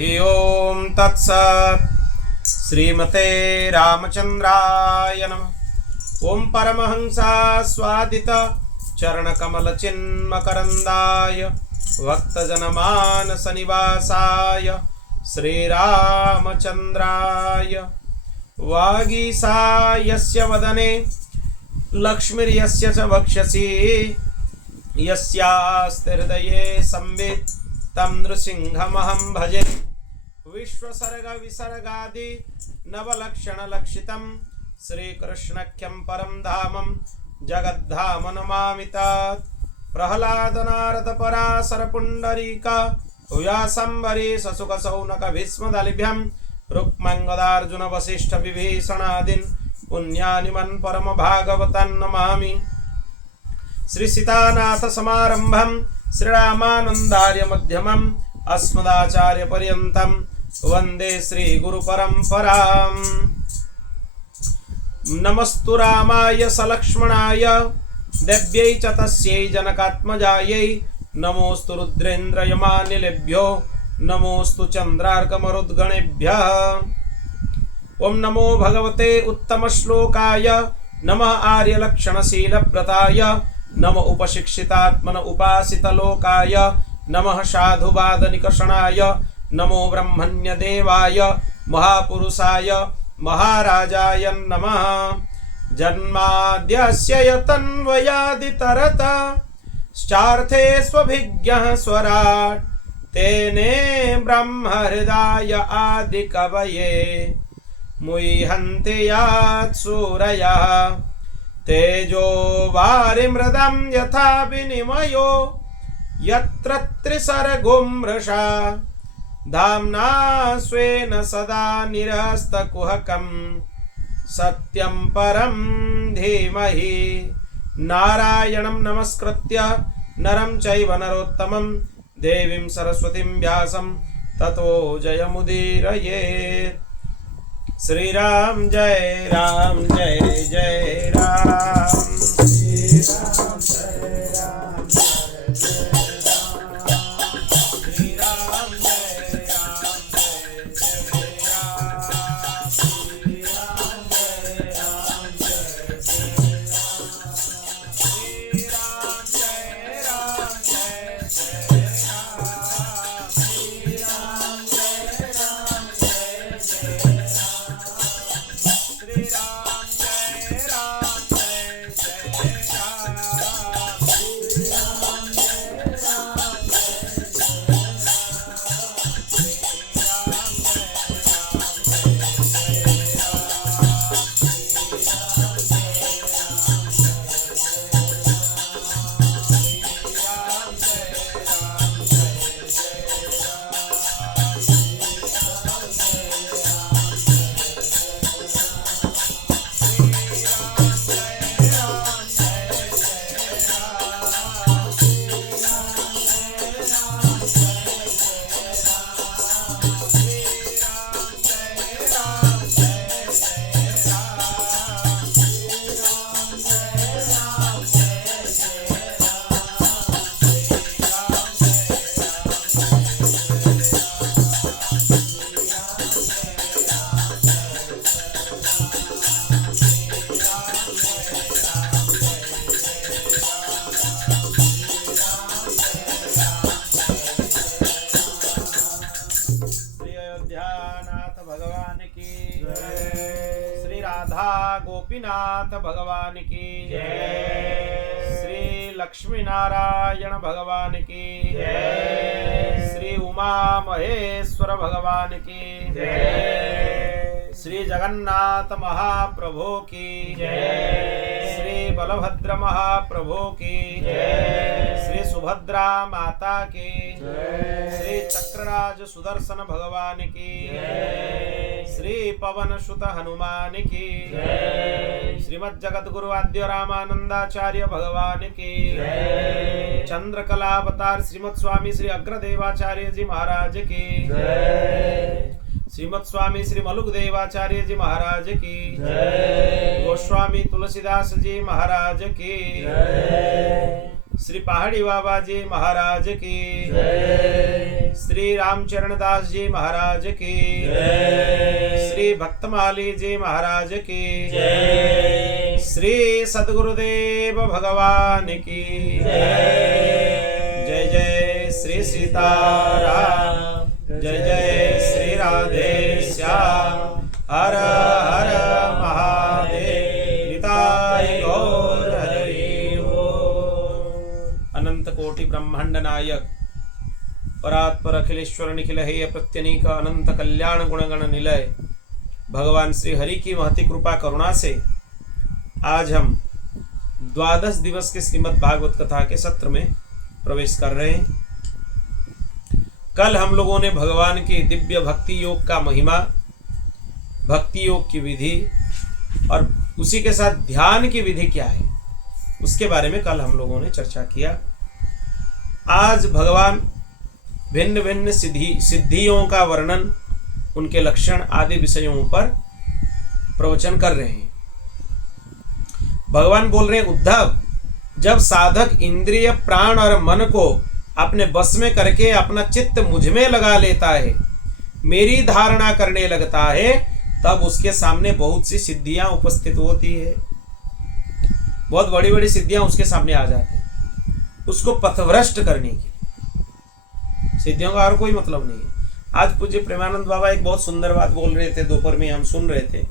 ओम तत्सत्। श्रीमते रामचंद्राय नमः। ओम परमहंसा स्वादित चरणकमल चिन्मकरंदाय भक्तजनमानस निवासाय श्रीरामचंद्राय वागीसायस्य वदने लक्ष्मीर्यस्य च वक्षसि यस्यास्ति हृदये संवित् तं नृसिंहमहं भजे। विश्वसर्ग विसर्गादि नवलक्षणलक्षितं श्रीकृष्णख्यं परं धामं जगद्धाम नमामि तत्। प्रह्लाद नारद पराशर पुण्डरीक व्यासंबरीश शुक शौनक भीष्मदलिभ्यं रुक्मङ्गदार्जुन वसिष्ठ विभीषणादीन् पुण्यानिमन् परम भागवतान् नमामि। श्री सीतानाथ समारंभं श्रीरामानन्दार्य मध्यमम् अस्मदाचार्य पर्यन्तं वन्दे श्री गुरु परम्पराम्। नमस्तु रामाय सलक्ष्मणाय देव्यै च तस्यै जनकात्मजायै नमोस्तु रुद्रेन्द्र यमानिलेभ्यो नमोस्तु चन्द्रार्कमरुद्गणेभ्यः। ओम नमो भगवते उत्तम श्लोकाय नमः आर्यलक्षणशीलव्रताय नमः उपशिक्षितात्मन उपासितलोकाय नमः साधुवादनिकषणाय नमो ब्रह्मण्यदेवाय महापुरुषाय महाराजाय नमः। जन्माद्यस्य यतन्वयादितरत श्चार्थे स्वभिज्ञः स्वराट् तेने ब्रह्महृदाय आदिकवये मुह्यन्ति यात् सूरयः तेजो वारिमृदं यथा विनिमयो यत्र त्रिसर्गो मृषा धाम्ना स्वेन सदा निरस्तकुहकं सत्यं परं धीमहि। नारायणं नमस्कृत्य नरं चैव नरोत्तमं देवीं सरस्वतीं व्यासं ततो जयमुदीरयेत्। श्री राम जय राम जय जय राम। श्री राम जय राम जय जय राम। श्री राम जय राम जय जय राम। श्री राम जय राम जय जय राम। श्री राम जय राम जय जय राम। श्री राम जय राम जय जय गोपीनाथ भगवान की जय। श्री लक्ष्मी नारायण भगवान की जय। श्री उमा महेश्वर भगवान की जय। श्री जगन्नाथ महाप्रभु की जय। श्री बलभद्र महाप्रभु की जय। श्री सुभद्रा माता की जय। श्री चक्रराज सुदर्शन भगवान की जय। श्री पवन सुत हनुमान की जय। श्रीमद् जगद्गुरु आद्य रामानंदाचार्य भगवान की जय। चंद्रकला अवतार श्रीमद् स्वामी श्री अग्रदेवाचार्य जी महाराज की जय। श्रीमद् स्वामी श्री मलुक देवाचार्य जी महाराज की जय। गोस्वामी तुलसीदास जी महाराज की जय। श्री पहाड़ी बाबा जी महाराज की जय। श्री रामचरण दास जी महाराज की जय। श्री भक्तमाली जी महाराज की जय। श्री सद्गुरुदेव भगवान की जय जय श्री सीताराम जय जय श्री राधे श्याम हर हर महादेव निताय गौर हरि ओम। अनंत कोटि ब्रह्मांड नायक परात्पर अखिलेश्वर निखिल हेय प्रत्यनीक अनंत कल्याण गुणगण निलय भगवान श्री हरि की महती कृपा करुणा से आज हम 12 दिवस के श्रीमद् भागवत कथा के सत्र में प्रवेश कर रहे हैं। कल हम लोगों ने भगवान के दिव्य भक्ति योग का महिमा, भक्ति योग की विधि और उसी के साथ ध्यान की विधि क्या है उसके बारे में कल हम लोगों ने चर्चा किया। आज भगवान भिन्न भिन्न सिद्धियों का वर्णन, उनके लक्षण आदि विषयों पर प्रवचन कर रहे हैं। भगवान बोल रहे हैं, उद्धव, जब साधक इंद्रिय प्राण और मन को अपने बस में करके अपना चित्त मुझ में लगा लेता है, मेरी धारणा करने लगता है, तब उसके सामने बहुत सी सिद्धियां उपस्थित होती है। बहुत बड़ी बड़ी सिद्धियां उसके सामने आ जाती हैं उसको पथभ्रष्ट करने की। सिद्धियों का और कोई मतलब नहीं है। आज पूज्य प्रेमानंद बाबा एक बहुत सुंदर बात बोल रहे थे, दोपहर में हम सुन रहे थे।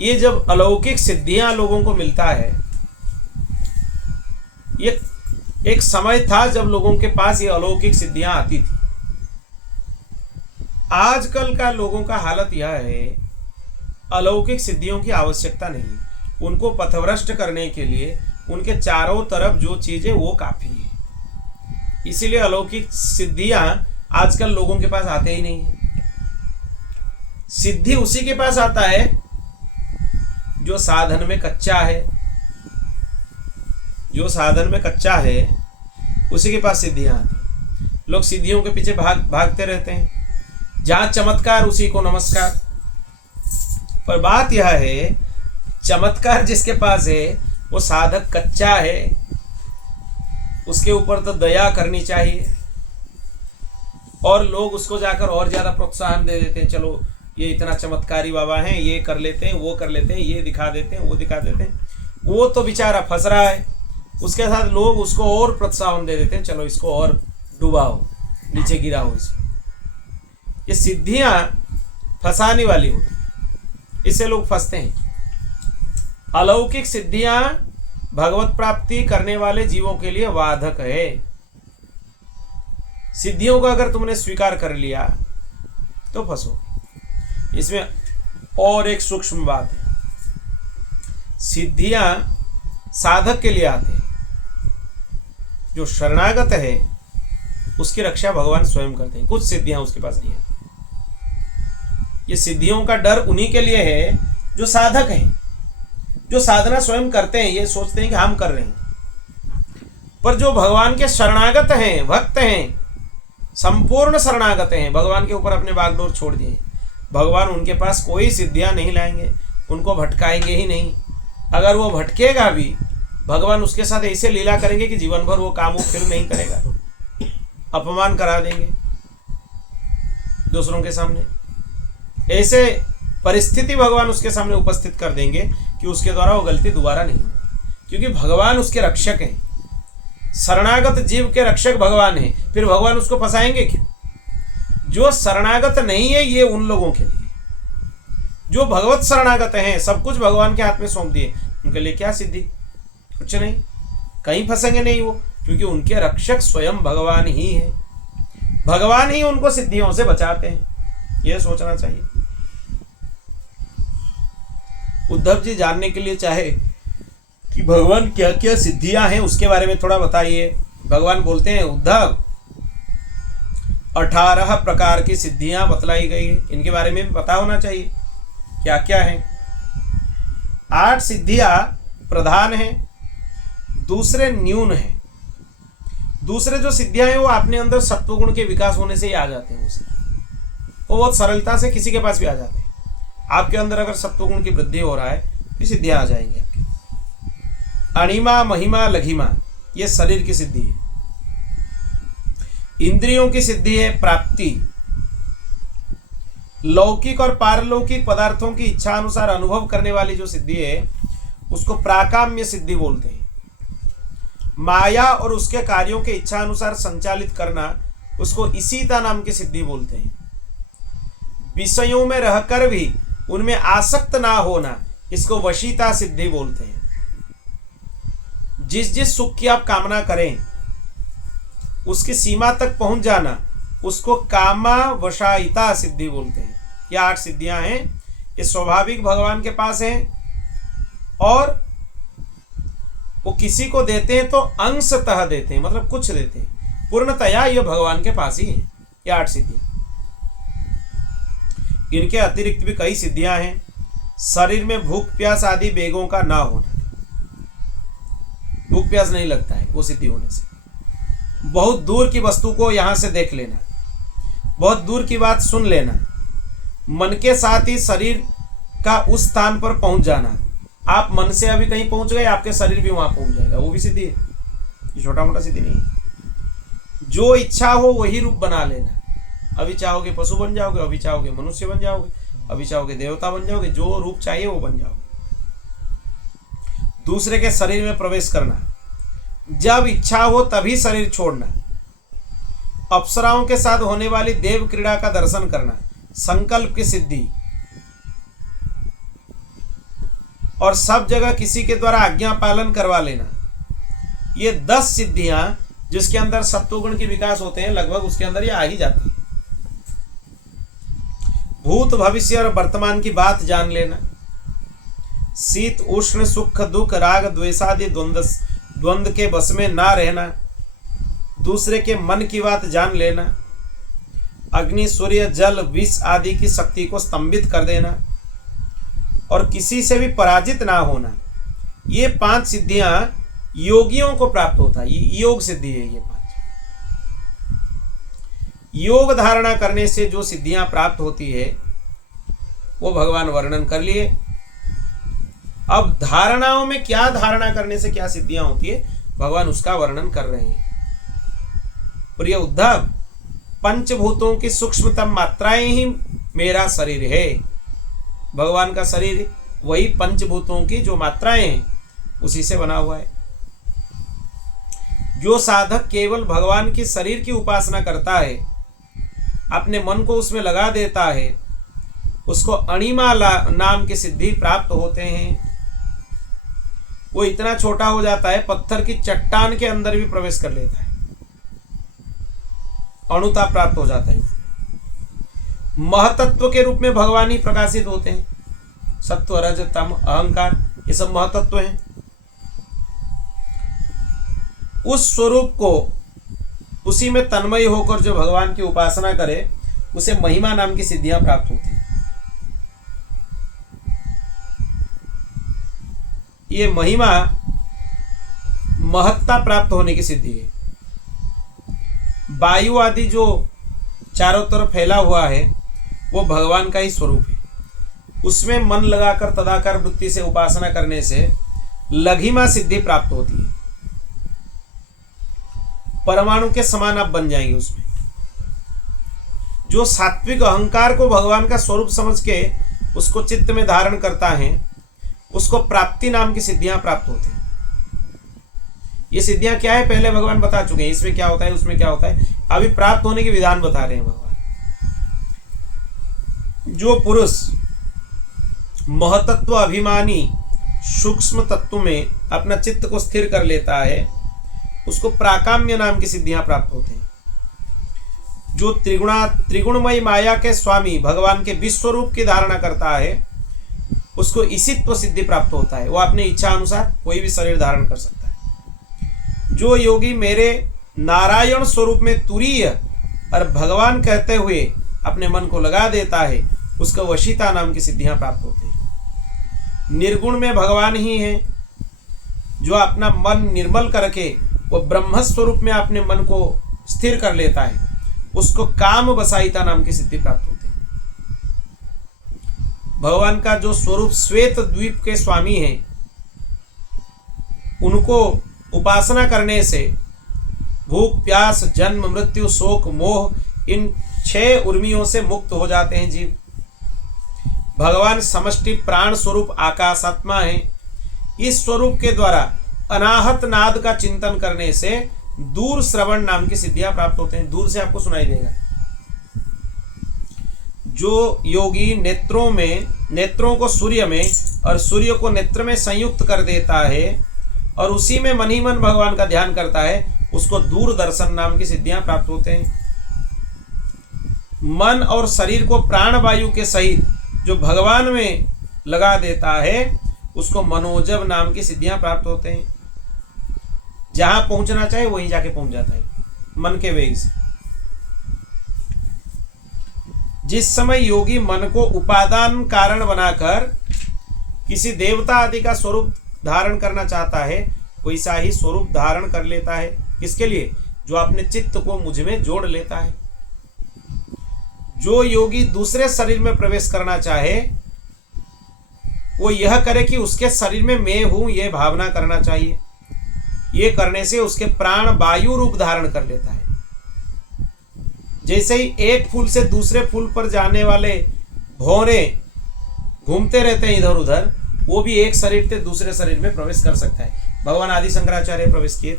ये जब अलौकिक सिद्धियां लोगों को मिलता है, ये एक समय था जब लोगों के पास ये अलौकिक सिद्धियां आती थी। आजकल का लोगों का हालत यह है, अलौकिक सिद्धियों की आवश्यकता नहीं है। उनको पथभ्रष्ट करने के लिए उनके चारों तरफ जो चीजें वो काफी है। इसीलिए अलौकिक सिद्धियां आजकल लोगों के पास आते ही नहीं है। सिद्धि उसी के पास आता है जो साधन में कच्चा है। जो साधन में कच्चा है उसी के पास सिद्धियां आती। लोग सिद्धियों के पीछे भागते रहते हैं। जहां चमत्कार उसी को नमस्कार। पर बात यह है, चमत्कार जिसके पास है वो साधक कच्चा है, उसके ऊपर तो दया करनी चाहिए। और लोग उसको जाकर और ज्यादा प्रोत्साहन दे देते हैं, चलो ये इतना चमत्कारी बाबा हैं, ये कर लेते हैं, वो कर लेते हैं, ये दिखा देते हैं, वो दिखा देते हैं। वो तो बेचारा फंस रहा है, उसके साथ लोग उसको और प्रोत्साहन दे देते हैं, चलो इसको और डुबाओ, नीचे गिराओ इसको। ये सिद्धियां फंसाने वाली होती, इससे लोग फंसते हैं। अलौकिक सिद्धियां भगवत प्राप्ति करने वाले जीवों के लिए बाधक है। सिद्धियों को अगर तुमने स्वीकार कर लिया तो फंसोगे। इसमें और एक सूक्ष्म बात है, सिद्धियां साधक के लिए आते हैं। जो शरणागत है उसकी रक्षा भगवान स्वयं करते हैं। कुछ सिद्धियां उसके पास नहीं आती। ये सिद्धियों का डर उन्हीं के लिए है जो साधक हैं, जो साधना स्वयं करते हैं। ये सोचते हैं कि हम कर रहे हैं, पर जो भगवान के शरणागत हैं, भक्त हैं, संपूर्ण शरणागत हैं, भगवान के ऊपर अपने बागडोर छोड़ दिए, भगवान उनके पास कोई सिद्धियां नहीं लाएंगे, उनको भटकाएंगे ही नहीं। अगर वो भटकेगा भी, भगवान उसके साथ ऐसे लीला करेंगे कि जीवन भर वो काम वो फिर नहीं करेगा, अपमान करा देंगे दूसरों के सामने। ऐसे परिस्थिति भगवान उसके सामने उपस्थित कर देंगे कि उसके द्वारा वो गलती दोबारा नहीं होगी, क्योंकि भगवान उसके रक्षक हैं। शरणागत जीव के रक्षक भगवान हैं, फिर भगवान उसको फंसाएंगे क्यों? जो शरणागत नहीं है ये उन लोगों के लिए, जो भगवत शरणागत हैं, सब कुछ भगवान के हाथ में सौंप दिए, उनके लिए क्या सिद्धि? कुछ नहीं, कहीं फंसेंगे नहीं वो, क्योंकि उनके रक्षक स्वयं भगवान ही है। भगवान ही उनको सिद्धियों से बचाते हैं, यह सोचना चाहिए। उद्धव जी जानने के लिए चाहे कि भगवान क्या क्या सिद्धियां हैं उसके बारे में थोड़ा बताइए। भगवान बोलते हैं, उद्धव 18 प्रकार की सिद्धियां बतलाई गई है, इनके बारे में भी पता होना चाहिए क्या क्या है। 8 सिद्धियां प्रधान हैं, दूसरे न्यून हैं। दूसरे जो सिद्धियां हैं वो अपने अंदर सत्वगुण के विकास होने से ही आ जाते हैं। वो बहुत सरलता से किसी के पास भी आ जाते हैं। आपके अंदर अगर सत्वगुण की वृद्धि हो रहा है तो सिद्धियां आ जाएंगी आपके। अणिमा, महिमा, लघिमा, ये शरीर की सिद्धि है। इंद्रियों की सिद्धि है प्राप्ति। लौकिक और पारलौकिक पदार्थों की इच्छा अनुसार अनुभव करने वाली जो सिद्धि है उसको प्राकाम्य सिद्धि बोलते हैं। माया और उसके कार्यों के इच्छा अनुसार संचालित करना उसको इसीता नाम की सिद्धि बोलते हैं। विषयों में रहकर भी उनमें आसक्त ना होना इसको वशीता सिद्धि बोलते हैं। जिस जिस सुख की आप कामना करें उसकी सीमा तक पहुंच जाना उसको कामा वशायिता सिद्धि बोलते हैं। ये 8 सिद्धियां हैं। ये स्वाभाविक भगवान के पास हैं और वो किसी को देते हैं तो अंशतः देते हैं, मतलब कुछ देते हैं। पूर्णतया ये भगवान के पास ही है ये 8 सिद्धियां। इनके अतिरिक्त भी कई सिद्धियां हैं। शरीर में भूख प्यास आदि वेगों का ना होना, भूख प्यास नहीं लगता है वो सिद्धि होने से। बहुत दूर की वस्तु को यहां से देख लेना, बहुत दूर की बात सुन लेना, मन के साथ ही शरीर का उस स्थान पर पहुंच जाना। आप मन से अभी कहीं पहुंच गए, आपके शरीर भी वहां पहुंच जाएगा, वो भी सिद्धि है। ये छोटा मोटा सिद्धि नहीं है। जो इच्छा हो वही रूप बना लेना। अभी चाहोगे पशु बन जाओगे, अभी चाहोगे मनुष्य बन जाओगे, अभी चाहोगे देवता बन जाओगे, जो रूप चाहिए वो बन जाओगे। दूसरे के शरीर में प्रवेश करना, जब इच्छा हो तभी शरीर छोड़ना, अप्सराओं के साथ होने वाली देव क्रीड़ा का दर्शन करना, संकल्प की सिद्धि, और सब जगह किसी के द्वारा आज्ञा पालन करवा लेना। ये 10 सिद्धियां जिसके अंदर सत्वगुण की विकास होते हैं, लगभग उसके अंदर ये आ ही जाती है। भूत भविष्य और वर्तमान की बात जान लेना, शीत उष्ण सुख दुख राग द्वेषादि द्वंद्व के बस में ना रहना, दूसरे के मन की बात जान लेना, अग्नि सूर्य जल विष आदि की शक्ति को स्तंभित कर देना और किसी से भी पराजित ना होना। ये 5 सिद्धियां योगियों को प्राप्त होता है। ये योग सिद्धि है। ये 5 योग धारणा करने से जो सिद्धियां प्राप्त होती है वो भगवान वर्णन कर लिए। अब धारणाओं में क्या धारणा करने से क्या सिद्धियां होती है भगवान उसका वर्णन कर रहे हैं। प्रिय उद्धव, पंचभूतों की सूक्ष्मतम मात्राएं ही मेरा शरीर है। भगवान का शरीर वही पंचभूतों की जो मात्राएं हैं उसी से बना हुआ है। जो साधक केवल भगवान की शरीर की उपासना करता है, अपने मन को उसमें लगा देता है, उसको अणिमा नाम की सिद्धि प्राप्त होते हैं। वो इतना छोटा हो जाता है पत्थर की चट्टान के अंदर भी प्रवेश कर लेता है, अणुता प्राप्त हो जाता है। महतत्व के रूप में भगवान ही प्रकाशित होते हैं। सत्व रज तम अहंकार ये सब महतत्व हैं। उस स्वरूप को उसी में तन्मय होकर जो भगवान की उपासना करे उसे महिमा नाम की सिद्धियां प्राप्त होती हैं। ये महिमा महत्ता प्राप्त होने की सिद्धि है। वायु आदि जो चारों तरफ फैला हुआ है वो भगवान का ही स्वरूप है। उसमें मन लगाकर तदाकार वृत्ति से उपासना करने से लघिमा सिद्धि प्राप्त होती है। परमाणु के समान आप बन जाएंगे उसमें। जो सात्विक अहंकार को भगवान का स्वरूप समझ के उसको चित्त में धारण करता है उसको प्राप्ति नाम की सिद्धियां प्राप्त होती हैं। ये सिद्धियां क्या है पहले भगवान बता चुके हैं। इसमें क्या होता है उसमें क्या होता है, अभी प्राप्त होने के विधान बता रहे हैं भगवान। जो पुरुष महतत्व अभिमानी सूक्ष्म तत्व में अपना चित्त को स्थिर कर लेता है उसको प्राकाम्य नाम की सिद्धियां प्राप्त होते हैं। जो त्रिगुणमयी माया के स्वामी भगवान के विश्वरूप की धारणा करता है उसको ईशित्व सिद्धि प्राप्त होता है। वो अपने इच्छा अनुसार कोई भी शरीर धारण कर सकता है। जो योगी मेरे नारायण स्वरूप में तुरीय और भगवान कहते हुए अपने मन को लगा देता है उसको वशीता नाम की सिद्धियां प्राप्त होती है। निर्गुण में भगवान ही है। जो अपना मन निर्मल करके वो ब्रह्म स्वरूप में अपने मन को स्थिर कर लेता है उसको काम वसायिता नाम की सिद्धि प्राप्त होती है। भगवान का जो स्वरूप श्वेत द्वीप के स्वामी हैं उनको उपासना करने से भूख प्यास जन्म मृत्यु शोक मोह इन 6 उर्मियों से मुक्त हो जाते हैं जीव। भगवान समष्टि प्राण स्वरूप आकाशात्मा है। इस स्वरूप के द्वारा अनाहत नाद का चिंतन करने से दूर श्रवण नाम की सिद्धियां प्राप्त होते हैं। दूर से आपको सुनाई देगा। जो योगी नेत्रों को सूर्य में और सूर्य को नेत्र में संयुक्त कर देता है और उसी में मन ही मन भगवान का ध्यान करता है, उसको दूरदर्शन नाम की सिद्धियां प्राप्त होते हैं। मन और शरीर को प्राण वायु के सहित जो भगवान में लगा देता है, उसको मनोजव नाम की सिद्धियां प्राप्त होते हैं। जहां पहुंचना चाहे वहीं जाके पहुंच जाता है मन के वेग से। जिस समय योगी मन को उपादान कारण बनाकर किसी देवता आदि का स्वरूप धारण करना चाहता है, वैसा ही स्वरूप धारण कर लेता है। किसके लिए? जो अपने चित्त को मुझ में जोड़ लेता है। जो योगी दूसरे शरीर में प्रवेश करना चाहे, वो यह करे कि उसके शरीर में मैं हूं, यह भावना करना चाहिए। ये करने से उसके प्राण वायु रूप धारण कर लेता है। जैसे ही एक फूल से दूसरे फूल पर जाने वाले भौरे घूमते रहते हैं इधर उधर, वो भी एक शरीर से दूसरे शरीर में प्रवेश कर सकता है। भगवान आदि शंकराचार्य प्रवेश किए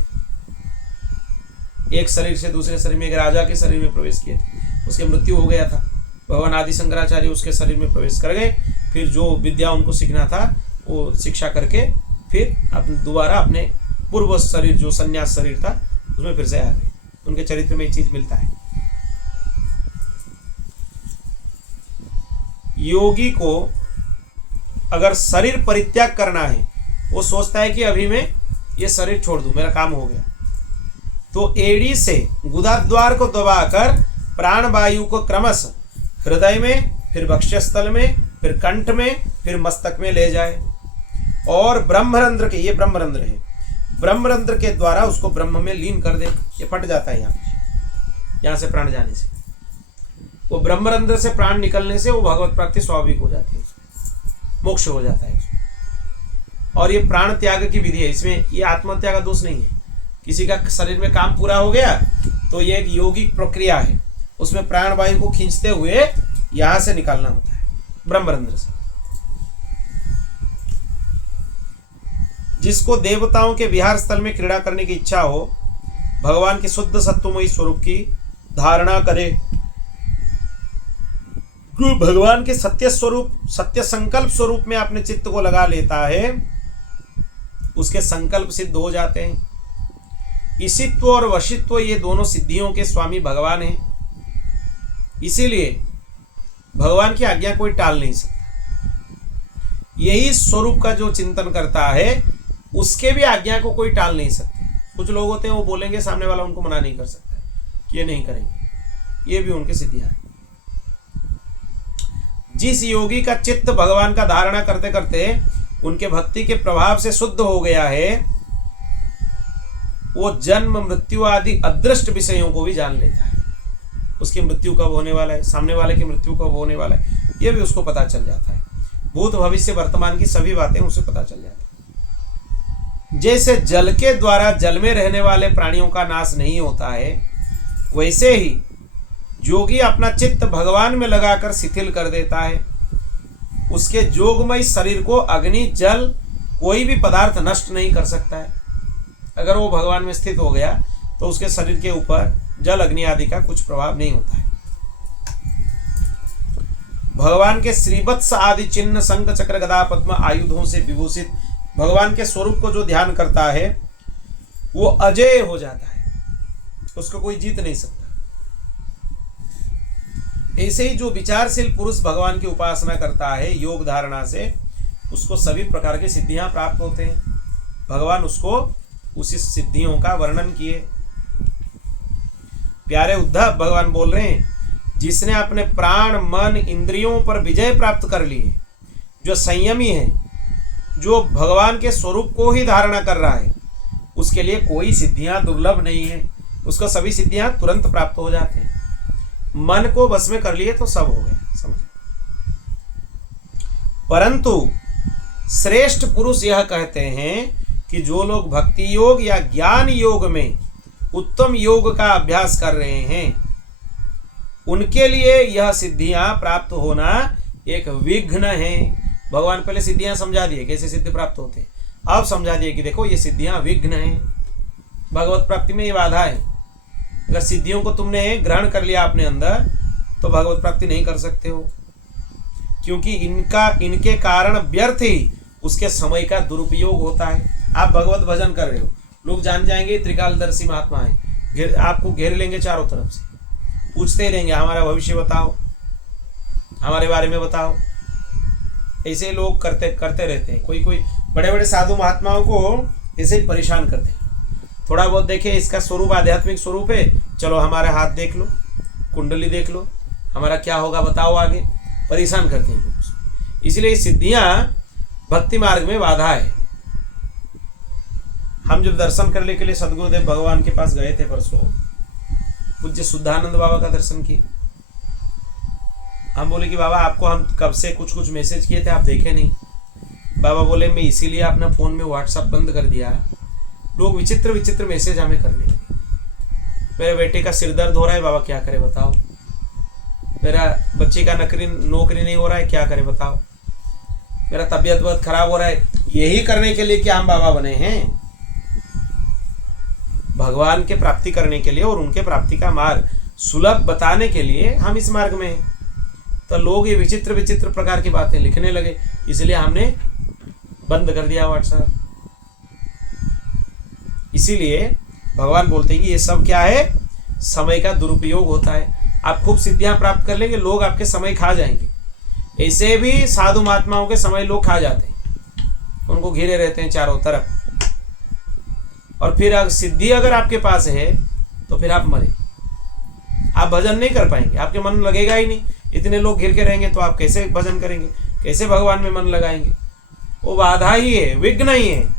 एक शरीर से दूसरे शरीर में, एक राजा के शरीर में प्रवेश किए थे। उसकी मृत्यु हो गया था। भगवान आदि शंकराचार्य उसके शरीर में प्रवेश कर गए। फिर जो विद्या उनको सीखना था वो शिक्षा करके फिर दोबारा अपने पूर्व शरीर जो संन्यास शरीर था उसमें फिर से आ गए। उनके चरित्र में ये चीज मिलता है। योगी को अगर शरीर परित्याग करना है, वो सोचता है कि अभी मैं ये शरीर छोड़ दूं, मेरा काम हो गया, तो एड़ी से गुदाद्वार को दबाकर प्राण वायु को क्रमशः हृदय में, फिर वक्षस्थल में, फिर कंठ में, फिर मस्तक में ले जाए और ब्रह्मरंध्र के, ये ब्रह्मरंध्र है, ब्रह्मरंध्र के द्वारा उसको ब्रह्म में लीन कर दे। ये फट जाता है यहाँ से प्राण जाने से। वो ब्रह्मरंध्र से प्राण निकलने से वो भगवत प्राप्ति स्वाभाविक हो जाती है, मोक्ष हो जाता है। और ये प्राण त्याग की विधि है। इसमें ये आत्महत्या का दोष नहीं है। किसी का शरीर में काम पूरा हो गया तो ये एक योगिक प्रक्रिया है। उसमें प्राण वायु को खींचते हुए यहां से निकालना होता है ब्रह्मरंध्र से। जिसको देवताओं के विहार स्थल में क्रीड़ा करने की इच्छा हो, भगवान के शुद्ध सत्वमयी स्वरूप की धारणा करे, जो भगवान के सत्य स्वरूप, सत्य संकल्प स्वरूप में अपने चित्त को लगा लेता है, उसके संकल्प सिद्ध हो जाते हैं। ईशित्व और वशित्व ये दोनों सिद्धियों के स्वामी भगवान हैं। इसीलिए भगवान की आज्ञा कोई टाल नहीं सकता। यही स्वरूप का जो चिंतन करता है, उसके भी आज्ञा को कोई टाल नहीं सकते। कुछ लोग होते हैं वो बोलेंगे, सामने वाला उनको मना नहीं कर सकता कि ये नहीं करेंगे। ये भी उनकी सिद्धियां हैं। जिस योगी का चित्त भगवान का धारणा करते करते उनके भक्ति के प्रभाव से शुद्ध हो गया है, वो जन्म मृत्यु आदि अदृष्ट विषयों को भी जान लेता है। उसकी मृत्यु कब होने वाला है, सामने वाले की मृत्यु कब होने वाला है, ये भी उसको पता चल जाता है। भूत भविष्य वर्तमान की सभी बातें उसे पता चल जाती है। जैसे जल के द्वारा जल में रहने वाले प्राणियों का नाश नहीं होता है, वैसे ही योगी अपना चित्त भगवान में लगाकर शिथिल कर देता है। उसके जोगमय शरीर को अग्नि जल कोई भी पदार्थ नष्ट नहीं कर सकता है। अगर वो भगवान में स्थित हो गया तो उसके शरीर के ऊपर जल अग्नि आदि का कुछ प्रभाव नहीं होता है। भगवान के श्रीवत्स आदि चिन्ह शंख चक्र गदा पद्म आयुधों से विभूषित भगवान के स्वरूप को जो ध्यान करता है, वो अजेय हो जाता है, उसको कोई जीत नहीं सकता। ऐसे ही जो विचारशील पुरुष भगवान की उपासना करता है योग धारणा से, उसको सभी प्रकार की सिद्धियां प्राप्त होते हैं। भगवान उसको उसी सिद्धियों का वर्णन किए। प्यारे उद्धव, भगवान बोल रहे हैं, जिसने अपने प्राण मन इंद्रियों पर विजय प्राप्त कर ली है, जो संयमी है, जो भगवान के स्वरूप को ही धारणा कर रहा है, उसके लिए कोई सिद्धियां दुर्लभ नहीं है। उसको सभी सिद्धियां तुरंत प्राप्त हो जाते हैं। मन को बस में कर लिए तो सब हो गया, समझ। परंतु श्रेष्ठ पुरुष यह कहते हैं कि जो लोग भक्ति योग या ज्ञान योग में उत्तम योग का अभ्यास कर रहे हैं, उनके लिए यह सिद्धियां प्राप्त होना एक विघ्न है। भगवान पहले सिद्धियां समझा दिए कैसे सिद्धि प्राप्त होते हैं, अब समझा दिए कि देखो ये सिद्धियां विघ्न हैं, भगवत प्राप्ति में ये बाधा है। अगर सिद्धियों को तुमने ग्रहण कर लिया अपने अंदर तो भगवत प्राप्ति नहीं कर सकते हो, क्योंकि इनके कारण व्यर्थ ही उसके समय का दुरुपयोग होता है। आप भगवत भजन कर रहे हो, लोग जान जाएंगे त्रिकालदर्शी महात्मा है, आपको घेर लेंगे चारों तरफ से, पूछते ही रहेंगे हमारा भविष्य बताओ, हमारे बारे में बताओ। ऐसे लोग करते रहते हैं। कोई बड़े बड़े साधु महात्माओं को ऐसे ही परेशान करते हैं। थोड़ा बहुत देखे इसका स्वरूप आध्यात्मिक स्वरूप है, चलो हमारा हाथ देख लो, कुंडली देख लो, हमारा क्या होगा बताओ आगे, परेशान करते हैं लोग। इसलिए सिद्धियां भक्ति मार्ग में बाधा है। हम जब दर्शन करने के लिए सदगुरुदेव भगवान के पास गए थे परसों, पूज्य शुद्धानंद बाबा का दर्शन किए। हम बोले कि बाबा आपको हम कब से कुछ मैसेज किए थे, आप देखे नहीं। बाबा बोले मैं इसीलिए अपना फोन में व्हाट्सएप बंद कर दिया, लोग विचित्र मैसेज हमें करने लगे। मेरे बेटे का सिर दर्द हो रहा है, बाबा क्या करे बताओ। मेरा बच्चे का नौकरी नहीं हो रहा है, क्या करे बताओ। मेरा तबीयत बहुत खराब हो रहा है। यही करने के लिए क्या हम बाबा बने हैं? भगवान के प्राप्ति करने के लिए और उनके प्राप्ति का मार्ग सुलभ बताने के लिए हम इस मार्ग में हैं। तो लोग ये विचित्र प्रकार की बातें लिखने लगे, इसलिए हमने बंद कर दिया व्हाट्सएप। इसीलिए भगवान बोलते हैं कि ये सब क्या है, समय का दुरुपयोग होता है। आप खूब सिद्धियां प्राप्त कर लेंगे, लोग आपके समय खा जाएंगे। ऐसे भी साधु महात्माओं के समय लोग खा जाते हैं, उनको घेरे रहते हैं चारों तरफ। और फिर अगर सिद्धि अगर आपके पास है तो फिर आप मरे, आप भजन नहीं कर पाएंगे, आपके मन लगेगा ही नहीं। इतने लोग घिर के रहेंगे तो आप कैसे भजन करेंगे, कैसे भगवान में मन लगाएंगे? वो बाधा ही है, विघ्न ही है।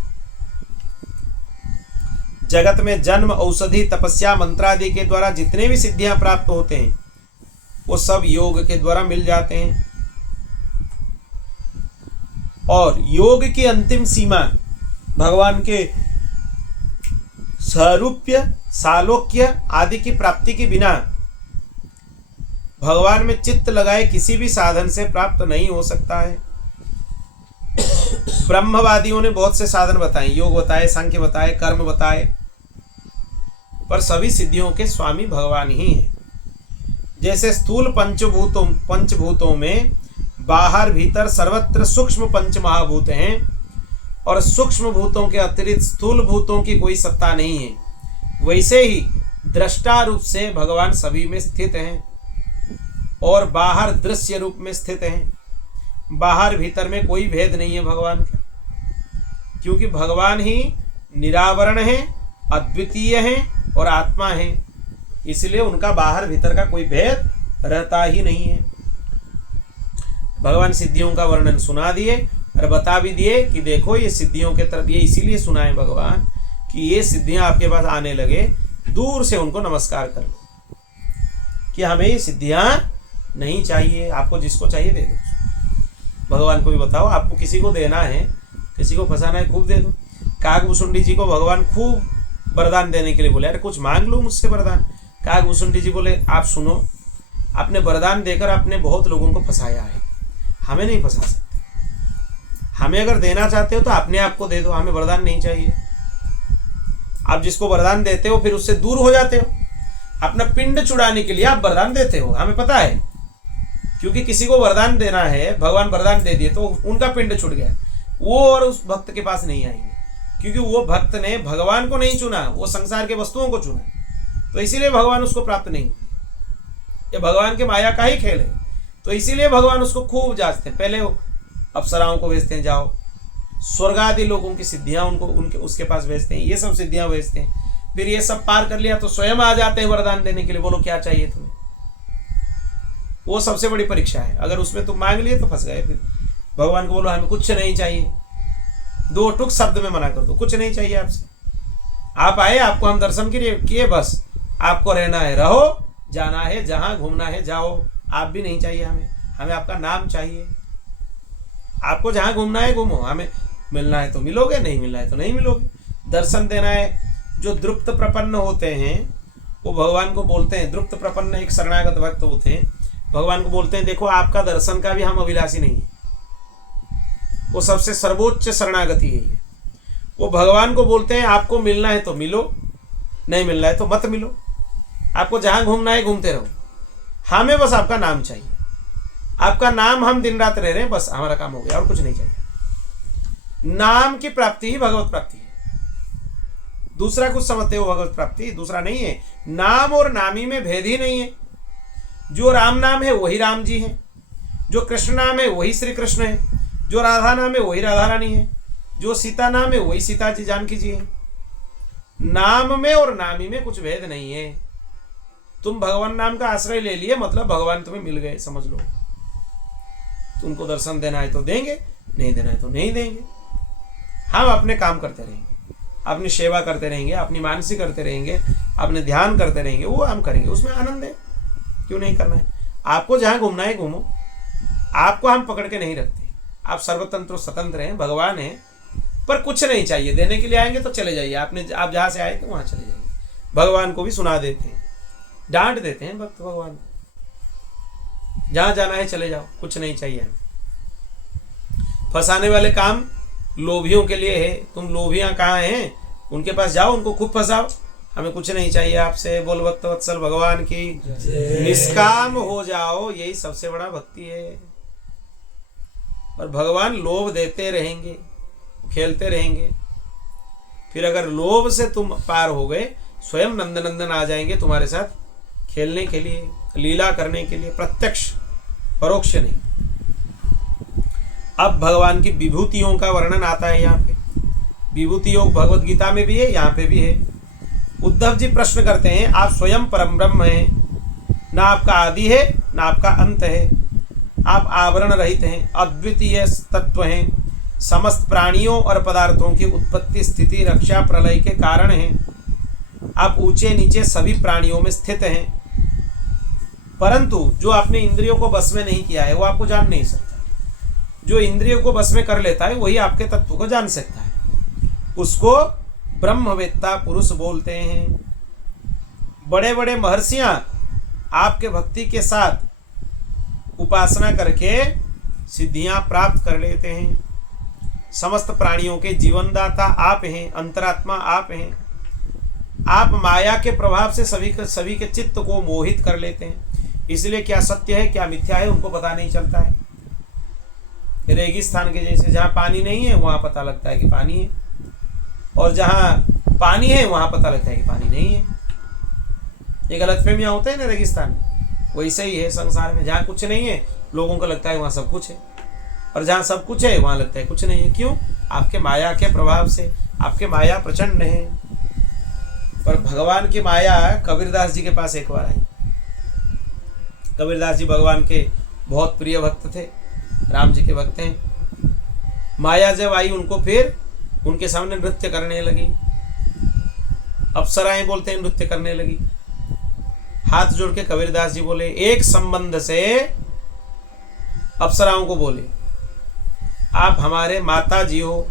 जगत में जन्म, औषधि, तपस्या, मंत्रादि के द्वारा जितने भी सिद्धियां प्राप्त होते हैं वो सब योग के द्वारा मिल जाते हैं। और योग की अंतिम सीमा भगवान के सारूप्य, सालोक्य आदि की प्राप्ति के बिना भगवान में चित्त लगाए किसी भी साधन से प्राप्त नहीं हो सकता है। ब्रह्मवादियों ने बहुत से साधन बताए, योग बताए, सांख्य बताए, कर्म बताए, पर सभी सिद्धियों के स्वामी भगवान ही हैं। जैसे स्थूल पंचभूतों में बाहर भीतर सर्वत्र सूक्ष्म पंच महाभूत हैं और सूक्ष्म भूतों के अतिरिक्त स्थूल भूतों की कोई सत्ता नहीं है, वैसे ही दृष्टा रूप से भगवान सभी में स्थित हैं और बाहर दृश्य रूप में स्थित हैं। बाहर भीतर में कोई भेद नहीं है भगवान का, क्योंकि भगवान ही निरावरण है, अद्वितीय है और आत्मा है। इसलिए उनका बाहर भीतर का कोई भेद रहता ही नहीं है। भगवान सिद्धियों का वर्णन सुना दिए और बता भी दिए कि देखो ये सिद्धियों के तरफ, ये इसीलिए सुनाए भगवान कि ये सिद्धियां आपके पास आने लगे, दूर से उनको नमस्कार कर लो कि हमें ये सिद्धियां नहीं चाहिए, आपको जिसको चाहिए दे दो। भगवान को भी बताओ, आपको किसी को देना है, किसी को फंसाना है, खूब दे दो। काकभूषुंडी जी को भगवान खूब वरदान देने के लिए बोले, अरे कुछ मांग लो मुझसे वरदान। काकभूषुंडी जी बोले आप सुनो, आपने वरदान देकर आपने बहुत लोगों को फंसाया है, हमें नहीं फंसा सकते। हमें अगर देना चाहते हो तो अपने आप को दे दो, हमें वरदान नहीं चाहिए। आप जिसको वरदान देते हो फिर उससे दूर हो जाते हो। अपना पिंड छुड़ाने के लिए आप वरदान देते हो, हमें पता है, क्योंकि किसी को वरदान देना है, भगवान वरदान दे दिए तो उनका पिंड छुट गया, वो और उस भक्त के पास नहीं आएंगे, क्योंकि वो भक्त ने भगवान को नहीं चुना, वो संसार के वस्तुओं को चुना, तो इसीलिए भगवान उसको प्राप्त नहीं। ये भगवान के माया का ही खेल है, तो इसीलिए भगवान उसको खूब जांचते हैं। पहले अप्सराओं को भेजते हैं, जाओ स्वर्ग आदि लोगों की सिद्धियां उनके उसके पास भेजते हैं, ये सब सिद्धियां भेजते हैं। फिर ये सब पार कर लिया तो स्वयं आ जाते हैं वरदान देने के लिए, बोलो क्या चाहिए तुम्हें। वो सबसे बड़ी परीक्षा है, अगर उसमें तुम मांग लिए तो फंस गए। फिर भगवान को बोलो हमें कुछ नहीं चाहिए, दो टुक शब्द में मना कर दो, कुछ नहीं चाहिए आपसे। आप आए, आपको हम दर्शन किए, बस आपको रहना है रहो, जाना है जहां घूमना है जाओ, आप भी नहीं चाहिए हमें आपका नाम चाहिए। आपको जहां घूमना है घूमो, हमें मिलना है तो मिलोगे, नहीं मिलना है तो नहीं मिलोगे। दर्शन देना है, जो द्रुप्त प्रपन्न होते हैं वो भगवान को बोलते हैं, द्रुप्त प्रपन्न एक शरणागत भक्त होते हैं, भगवान को बोलते हैं देखो आपका दर्शन का भी हम अभिलाषी नहीं है। वो सबसे सर्वोच्च शरणागति है ये। वो भगवान को बोलते हैं आपको मिलना है तो मिलो, नहीं मिलना है तो मत मिलो, आपको जहां घूमना है घूमते रहो, हमें बस आपका नाम चाहिए, आपका नाम हम दिन रात रह रहे हैं, बस हमारा काम हो गया और कुछ नहीं चाहिए। नाम की प्राप्ति ही भगवत प्राप्ति है। दूसरा कुछ समझते हो भगवत प्राप्ति, दूसरा नहीं है। नाम और नामी में भेद ही नहीं है। जो राम नाम है वही राम जी है, जो कृष्ण नाम है वही श्री कृष्ण है, जो राधा नाम है वही राधा रानी है, जो सीता नाम है वही सीता जी जानकी जी है। नाम में और नामी में कुछ भेद नहीं है। तुम भगवान नाम का आश्रय ले लिए मतलब भगवान तुम्हें मिल गए, समझ लो। तुमको दर्शन देना है तो देंगे, नहीं देना है तो नहीं देंगे। हम अपने काम करते रहेंगे, अपनी सेवा करते रहेंगे, अपनी मानसी करते रहेंगे, अपने ध्यान करते रहेंगे, वो हम करेंगे, उसमें आनंद है, क्यों नहीं करना है। आपको जहां घूमना है घूमो, आपको हम पकड़ के नहीं रखते, आप सर्वतंत्र स्वतंत्र हैं, भगवान हैं, पर कुछ नहीं चाहिए। देने के लिए आएंगे तो चले जाइए, आप जहां से आए तो वहां चले जाइए। भगवान को भी सुना देते हैं, डांट देते हैं भक्त भगवान, जहां जाना है चले जाओ, कुछ नहीं चाहिए हमें। फंसाने वाले काम लोभियों के लिए है। तुम लोभियां कहाँ हैं, उनके पास जाओ, उनको खूब फंसाओ, हमें कुछ नहीं चाहिए आपसे। बोल भक्त वत्सल भगवान की। निष्काम हो जाओ, यही सबसे बड़ा भक्ति है। और भगवान लोभ देते रहेंगे, खेलते रहेंगे। फिर अगर लोभ से तुम पार हो गए, स्वयं नंदनंदन आ जाएंगे तुम्हारे साथ खेलने के लिए, लीला करने के लिए, प्रत्यक्ष परोक्ष नहीं। अब भगवान की विभूतियों का वर्णन आता है यहाँ पे। विभूति योग भगवत गीता में भी है, यहाँ पे भी है। उद्धव जी प्रश्न करते हैं आप स्वयं परम ब्रह्म हैं, ना आपका आदि है ना आपका अंत है, आप आवरण रहित हैं, अद्वितीय तत्व हैं, समस्त प्राणियों और पदार्थों की उत्पत्ति स्थिति रक्षा प्रलय के कारण हैं, आप ऊंचे नीचे सभी प्राणियों में स्थित हैं, परंतु जो आपने इंद्रियों को बस में नहीं किया है वो आपको जान नहीं सकता। जो इंद्रियों को बस में कर लेता है वही आपके तत्व को जान सकता है, उसको ब्रह्मवेत्ता पुरुष बोलते हैं। बड़े बड़े महर्षियां आपके भक्ति के साथ उपासना करके सिद्धियां प्राप्त कर लेते हैं। समस्त प्राणियों के जीवनदाता आप हैं, अंतरात्मा आप हैं। आप माया के प्रभाव से सभी के चित्त को मोहित कर लेते हैं, इसलिए क्या सत्य है क्या मिथ्या है उनको पता नहीं चलता है। रेगिस्तान के जैसे जहाँ पानी नहीं है वहाँ पता लगता है कि पानी है, और जहाँ पानी है वहाँ पता लगता है कि पानी नहीं है। ये गलतफहमियां होते हैं ना रेगिस्तान में, वैसे ही है संसार में। जहाँ कुछ नहीं है लोगों को लगता है वहाँ सब कुछ है, और जहाँ सब कुछ है वहाँ लगता है कुछ नहीं है। क्यों? आपके माया के प्रभाव से। आपके माया प्रचंड है। पर भगवान की माया कबीरदास जी के पास एक बार आई। कबीरदास जी भगवान के बहुत प्रिय भक्त थे, राम जी के भक्त हैं। माया जब आई उनको, फिर उनके सामने नृत्य करने लगी। अप्सराएं बोलते हैं नृत्य करने लगी। हाथ जोड़ के कबीरदास जी बोले, एक संबंध से अप्सराओं को बोले, आप हमारे माता जी हो,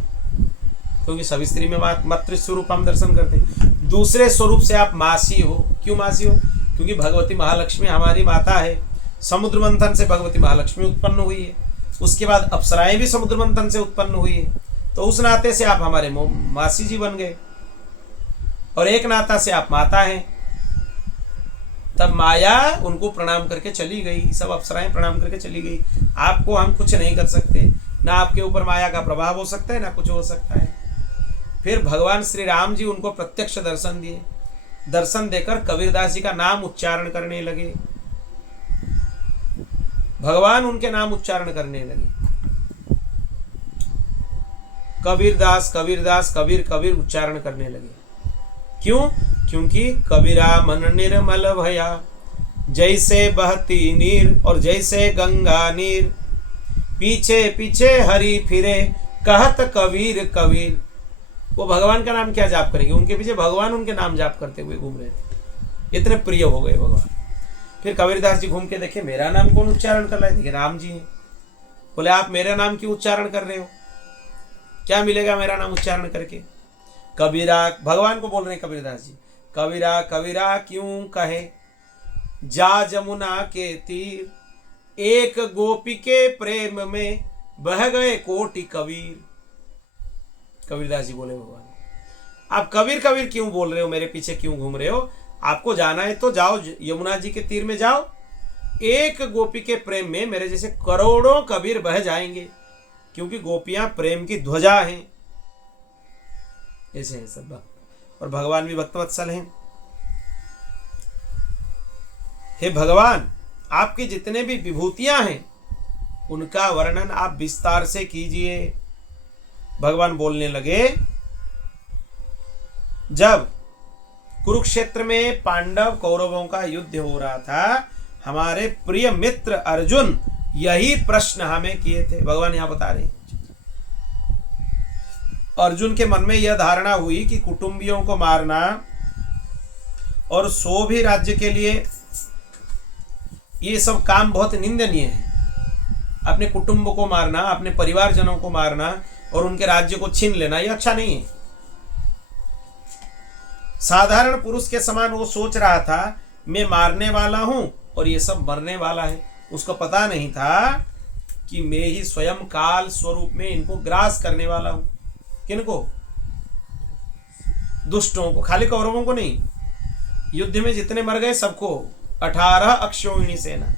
क्योंकि सभी स्त्री में मातृ स्वरूप हम दर्शन करते। दूसरे स्वरूप से आप मासी हो। क्यों मासी हो? क्योंकि भगवती महालक्ष्मी हमारी माता है। समुद्र मंथन से भगवती महालक्ष्मी उत्पन्न हुई है, उसके बाद अप्सराएं भी समुद्र मंथन से उत्पन्न हुई है, तो उस नाते से आप हमारे मासी जी बन गए, और एक नाता से आप माता हैं। तब माया उनको प्रणाम करके चली गई, सब अप्सराएं प्रणाम करके चली गई। आपको हम कुछ नहीं कर सकते, ना आपके ऊपर माया का प्रभाव हो सकता है ना कुछ हो सकता है। फिर भगवान श्री राम जी उनको प्रत्यक्ष दर्शन दिए। दर्शन देकर कबीरदास जी का नाम उच्चारण करने लगे। भगवान उनके नाम उच्चारण करने लगे। कबीरदास कबीरदास कबीर कबीर उच्चारण करने लगे। क्यों? क्योंकि कबीरा मन निर्मल भया, जैसे बहती नीर और जैसे गंगा नीर, पीछे पीछे हरि फिरे कहत कबीर कबीर। वो भगवान का नाम क्या जाप करेंगे, उनके पीछे भगवान उनके नाम जाप करते हुए घूम रहे थे, इतने प्रिय हो गए भगवान। फिर कबीरदास जी घूम के देखे मेरा नाम कौन उच्चारण कर रहा है, देखिए राम जी हैं। बोले आप मेरा नाम क्यों उच्चारण कर रहे हो, क्या मिलेगा मेरा नाम उच्चारण करके? कबीरा, भगवान को बोल रहे हैं कबीरदास जी, कबीरा कबीरा क्यों कहे जा जमुना के तीर, एक गोपी के प्रेम में बह गए कोटि कबीर। कबीरदास जी बोले भगवान, आप कबीर कबीर क्यों बोल रहे हो, मेरे पीछे क्यों घूम रहे हो? आपको जाना है तो जाओ, यमुना जी के तीर में जाओ, एक गोपी के प्रेम में मेरे जैसे करोड़ों कबीर बह जाएंगे, क्योंकि गोपियां प्रेम की ध्वजा हैं। ऐसे हैं सब भक्त, और भगवान भी भक्तवत्सल हैं। हे भगवान, आपके जितने भी विभूतियां हैं उनका वर्णन आप विस्तार से कीजिए। भगवान बोलने लगे, जब कुरुक्षेत्र में पांडव कौरवों का युद्ध हो रहा था, हमारे प्रिय मित्र अर्जुन यही प्रश्न हमें किए थे। भगवान यहां बता रहे हैं, अर्जुन के मन में यह धारणा हुई कि कुटुंबियों को मारना और सो भी राज्य के लिए, ये सब काम बहुत निंदनीय है। अपने कुटुंब को मारना, अपने परिवारजनों को मारना और उनके राज्य को छीन लेना, यह अच्छा नहीं है। साधारण पुरुष के समान वो सोच रहा था, मैं मारने वाला हूं और ये सब मरने वाला है। उसको पता नहीं था कि मैं ही स्वयं काल स्वरूप में इनको ग्रास करने वाला हूं। किनको? दुष्टों को, खाली कौरवों को नहीं। युद्ध में जितने मर गए सबको, 18 अक्षौहिणी सेना,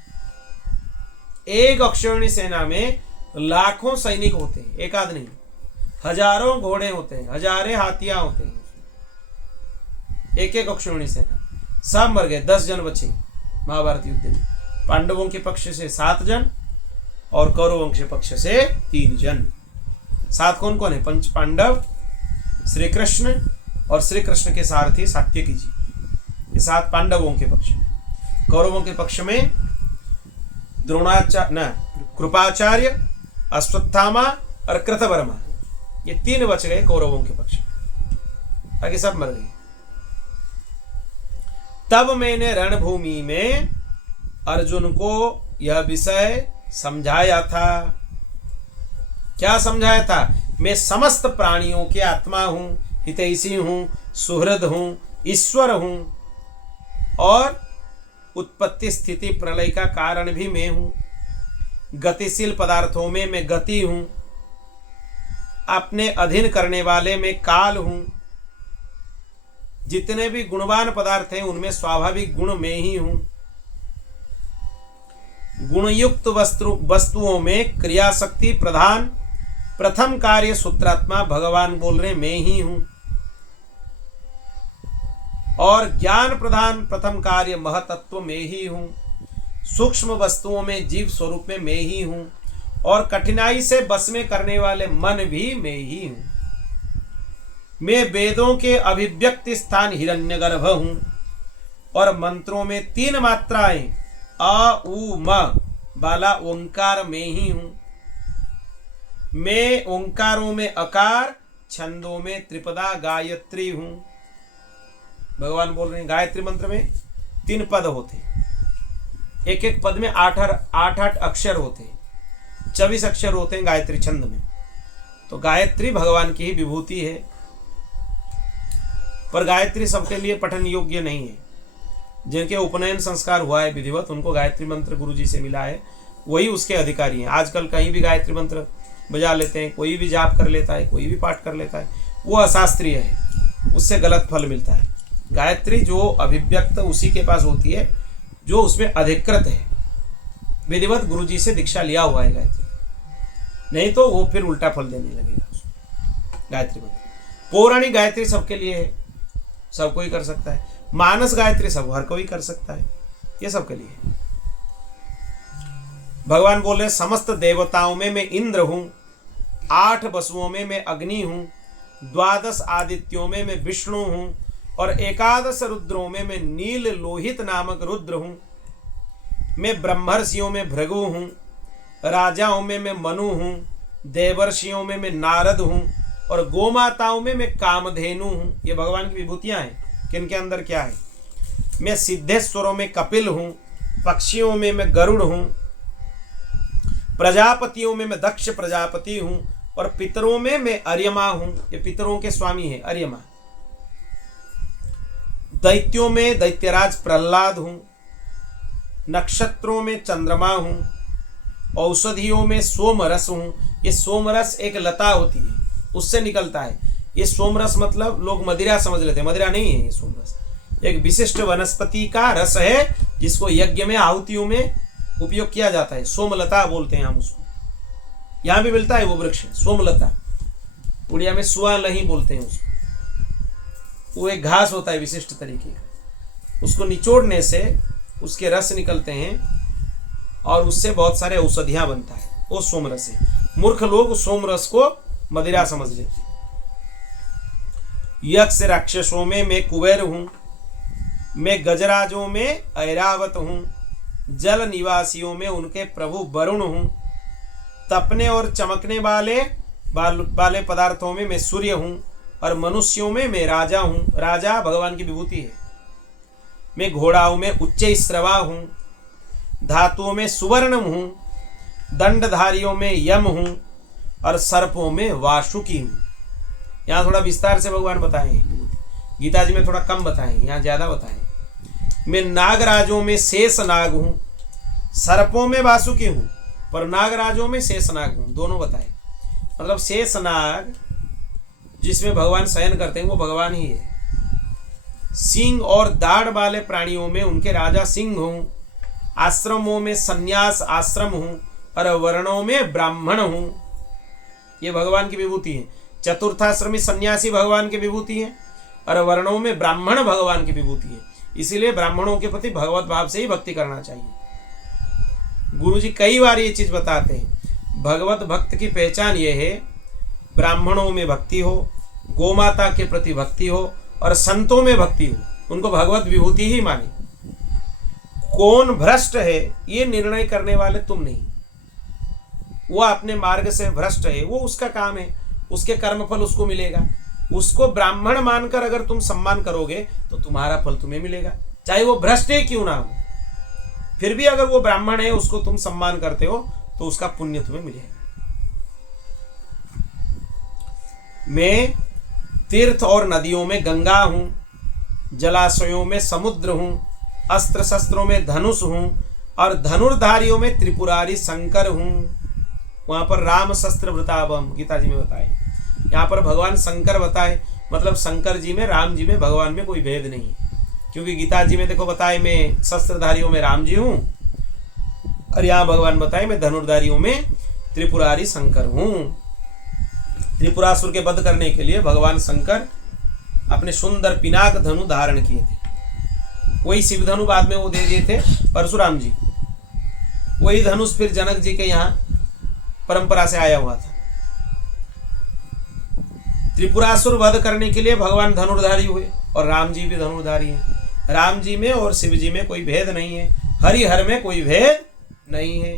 एक अक्षौहिणी सेना में लाखों सैनिक होते हैं, एक आध नहीं, हजारों घोड़े होते हैं, हजारे हाथियां होते हैं, एक एक अक्षौहिणी सेना, सब मर गए। 10 जन बचे महाभारत युद्ध में, पांडवों के पक्ष से 7 जन और कौरवों के पक्ष से 3 जन। 7 कौन कौन है? पंच पांडव, श्री कृष्ण और श्री कृष्ण के सारथी सात्यकी जी, ये 7 पांडवों के पक्ष में। कौरवों के पक्ष में द्रोणाचार्य, कृपाचार्य, अश्वत्थामा और कृतवर्मा, ये 3 बच गए कौरवों के पक्ष में, बाकी सब मर गए। तब मैंने रणभूमि में अर्जुन को यह विषय समझाया था। क्या समझाया था? मैं समस्त प्राणियों के आत्मा हूं, हितैषी हूं, सुहृद हूं, ईश्वर हूं और उत्पत्ति स्थिति प्रलय का कारण भी मैं हूं। गतिशील पदार्थों में मैं गति हूं, अपने अधीन करने वाले में काल हूं। जितने भी गुणवान पदार्थ हैं उनमें स्वाभाविक गुण में ही हूं। गुणयुक्त वस्तुओं में क्रिया शक्ति प्रधान प्रथम कार्य सूत्रात्मा भगवान बोल रहे मैं ही हूं। और ज्ञान प्रधान प्रथम कार्य महतत्व में ही हूं। सूक्ष्म वस्तुओं में जीव स्वरूप में मैं ही हूं और कठिनाई से बस में करने वाले मन भी मैं ही हूं। मैं वेदों के अभिव्यक्ति स्थान हिरण्यगर्भ हूं और मंत्रों में 3 मात्राएं अ उ म वाला ओंकार में ही हूं। मैं ओंकारों में अकार, छंदों में त्रिपदा गायत्री हूं। भगवान बोल रहे हैं गायत्री मंत्र में 3 पद होते हैं, एक एक पद में 8 अक्षर होते हैं, 24 अक्षर होते हैं गायत्री छंद में। तो गायत्री भगवान की ही विभूति है, पर गायत्री सबके लिए पठन योग्य नहीं है। जिनके उपनयन संस्कार हुआ है विधिवत, उनको गायत्री मंत्र गुरु जी से मिला है, वही उसके अधिकारी हैं। आजकल कहीं भी गायत्री मंत्र बजा लेते हैं, कोई भी जाप कर लेता है, कोई भी पाठ कर लेता है, वो अशास्त्रीय है, उससे गलत फल मिलता है। गायत्री जो अभिव्यक्त उसी के पास होती है जो उसमें अधिकृत है, विधिवत गुरु जी से दीक्षा लिया हुआ है गायत्री, नहीं तो वो फिर उल्टा फल देने लगेगा उसको। गायत्री मंत्र पौराणिक गायत्री सबके लिए है, सब कोई कर सकता है। मानस गायत्री सब हर कोई कर सकता है, ये सबके लिए है। भगवान बोल रहे समस्त देवताओं में मैं इंद्र हूं, 8 वसुओं में मैं अग्नि हूं, 12 आदित्यों में मैं विष्णु हूं और 11 रुद्रों में मैं नील लोहित नामक रुद्र हूं। मैं ब्रह्मर्षियों में भृगु हूं, राजाओं में मैं मनु हूं, देवर्षियों में मैं नारद हूं और गोमाताओं में मैं कामधेनु हूं। ये भगवान की विभूतियां हैं। किनके अंदर क्या है? मैं सिद्धेश्वरों में कपिल हूं, पक्षियों में मैं गरुड़ हूं, प्रजापतियों में मैं दक्ष प्रजापति हूं और पितरों में मैं अर्यमा हूं। ये पितरों के स्वामी है अर्यमा। दैत्यों में दैत्यराज प्रहलाद हूं, नक्षत्रों में चंद्रमा हूं, औषधियों में सोमरस हूं। ये सोमरस एक लता होती है, उससे निकलता है। ये सोमरस मतलब लोग मदिरा समझ लेते हैं, मदिरा नहीं है। ये सोमरस एक विशिष्ट वनस्पति का रस है जिसको यज्ञ में आहुतियों में उपयोग किया जाता है। सोमलता बोलते हैं हम उसको। यहां भी मिलता है वो वृक्ष, सोमलता। उड़िया में सुआलही बोलते हैं उसको। वो एक घास होता है विशिष्ट तरीके का, उसको निचोड़ने से उसके रस निकलते हैं और उससे बहुत सारे औषधियां बनता है। वो सोमरस है। मूर्ख लोग सोमरस को मदिरा समझ लेते हैं। यक्ष राक्षसों में मैं कुबेर हूं, मैं गजराजों में ऐरावत हूं, जल निवासियों में उनके प्रभु वरुण हूं, तपने और चमकने वाले पदार्थों में मैं सूर्य हूं, और मनुष्यों में मैं राजा हूं। राजा भगवान की विभूति है। मैं घोड़ाओं में उच्च श्रवा हूं, धातुओं में सुवर्णम हूं, दंडधारियों में यम हूं, और सर्पों में वासुकी हूं। यहाँ थोड़ा विस्तार से भगवान बताए हैं, गीता जी में थोड़ा कम बताए, यहाँ ज्यादा बताए। मैं नागराजों में शेष नाग हूं, सर्पों में वासुकी हूं, पर नागराजों में शेष नाग हूं, दोनों बताए। मतलब शेष नाग जिसमें भगवान शयन करते हैं वो भगवान ही है। सिंह और दाढ़ वाले प्राणियों में उनके राजा सिंह हूं, आश्रमों में सन्यास आश्रम हूं, और वर्णों में ब्राह्मण हूं। ये भगवान की विभूति है। चतुर्थाश्रमी सन्यासी भगवान की विभूति है, और वर्णों में ब्राह्मण भगवान की विभूति है। इसीलिए ब्राह्मणों के प्रति भगवत भाव से ही भक्ति करना चाहिए। गुरु जी कई बार ये चीज बताते हैं, भगवत भक्त की पहचान ये है, ब्राह्मणों में भक्ति हो, गोमाता के प्रति भक्ति हो, और संतों में भक्ति हो। उनको भगवत विभूति ही माने। कौन भ्रष्ट है ये निर्णय करने वाले तुम नहीं। वो अपने मार्ग से भ्रष्ट है, वो उसका काम है, उसके कर्मफल उसको मिलेगा। उसको ब्राह्मण मानकर अगर तुम सम्मान करोगे तो तुम्हारा फल तुम्हें मिलेगा, चाहे वो भ्रष्ट है क्यों ना हो। फिर भी अगर वो ब्राह्मण है, उसको तुम सम्मान करते हो तो उसका पुण्य तुम्हें मिलेगा। मैं तीर्थ और नदियों में गंगा हूं, जलाशयों में समुद्र हूं, अस्त्र शस्त्रों में धनुष हूं, और धनुर्धारियों में त्रिपुरारी शंकर हूं। वहां पर राम शस्त्र वृतावम गीता जी में बताए, यहाँ पर भगवान शंकर बताए। मतलब शंकर जी में, राम जी में, भगवान में कोई भेद नहीं। क्योंकि गीता जी में देखो बताए मैं शस्त्रधारियों में राम जी हूं, और यहाँ भगवान बताए मैं धनुर्धारियों में त्रिपुरारी शंकर हूं। त्रिपुरासुर के वध करने के लिए भगवान शंकर अपने सुंदर पिनाक धनु धारण किए थे। वही शिव धनु बाद में वो दे दिए थे परशुराम जी। वही धनुष फिर जनक जी के यहाँ परंपरा से आया हुआ था। त्रिपुरासुर वध करने के लिए भगवान धनुर्धारी हुए, और राम जी भी धनुर्धारी हैं। राम जी में और शिव जी में कोई भेद नहीं है, हरिहर में कोई भेद नहीं है।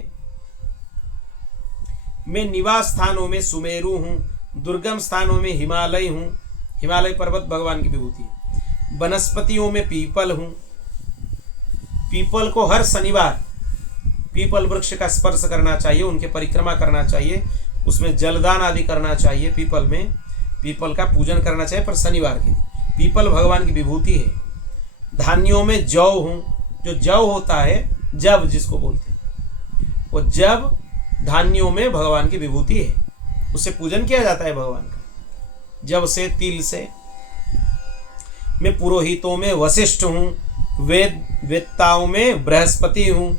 मैं निवास स्थानों में सुमेरु हूं, दुर्गम स्थानों में हिमालय हूं। हिमालय पर्वत भगवान की विभूति है। वनस्पतियों में पीपल हूं। पीपल को हर शनिवार पीपल वृक्ष का स्पर्श करना चाहिए, उनके परिक्रमा करना चाहिए, उसमें जलदान आदि करना चाहिए। पीपल में पीपल का पूजन करना चाहिए, पर शनिवार के दिन। पीपल भगवान की विभूति है। धान्यों में जौ हूं। जो जौ होता है, जब जिसको बोलते हैं, वो जब धान्यों में भगवान की विभूति है, उससे पूजन किया जाता है भगवान का, जब से, तिल से। मैं पुरोहितों में वशिष्ठ हूं, वेदताओं में बृहस्पति हूं,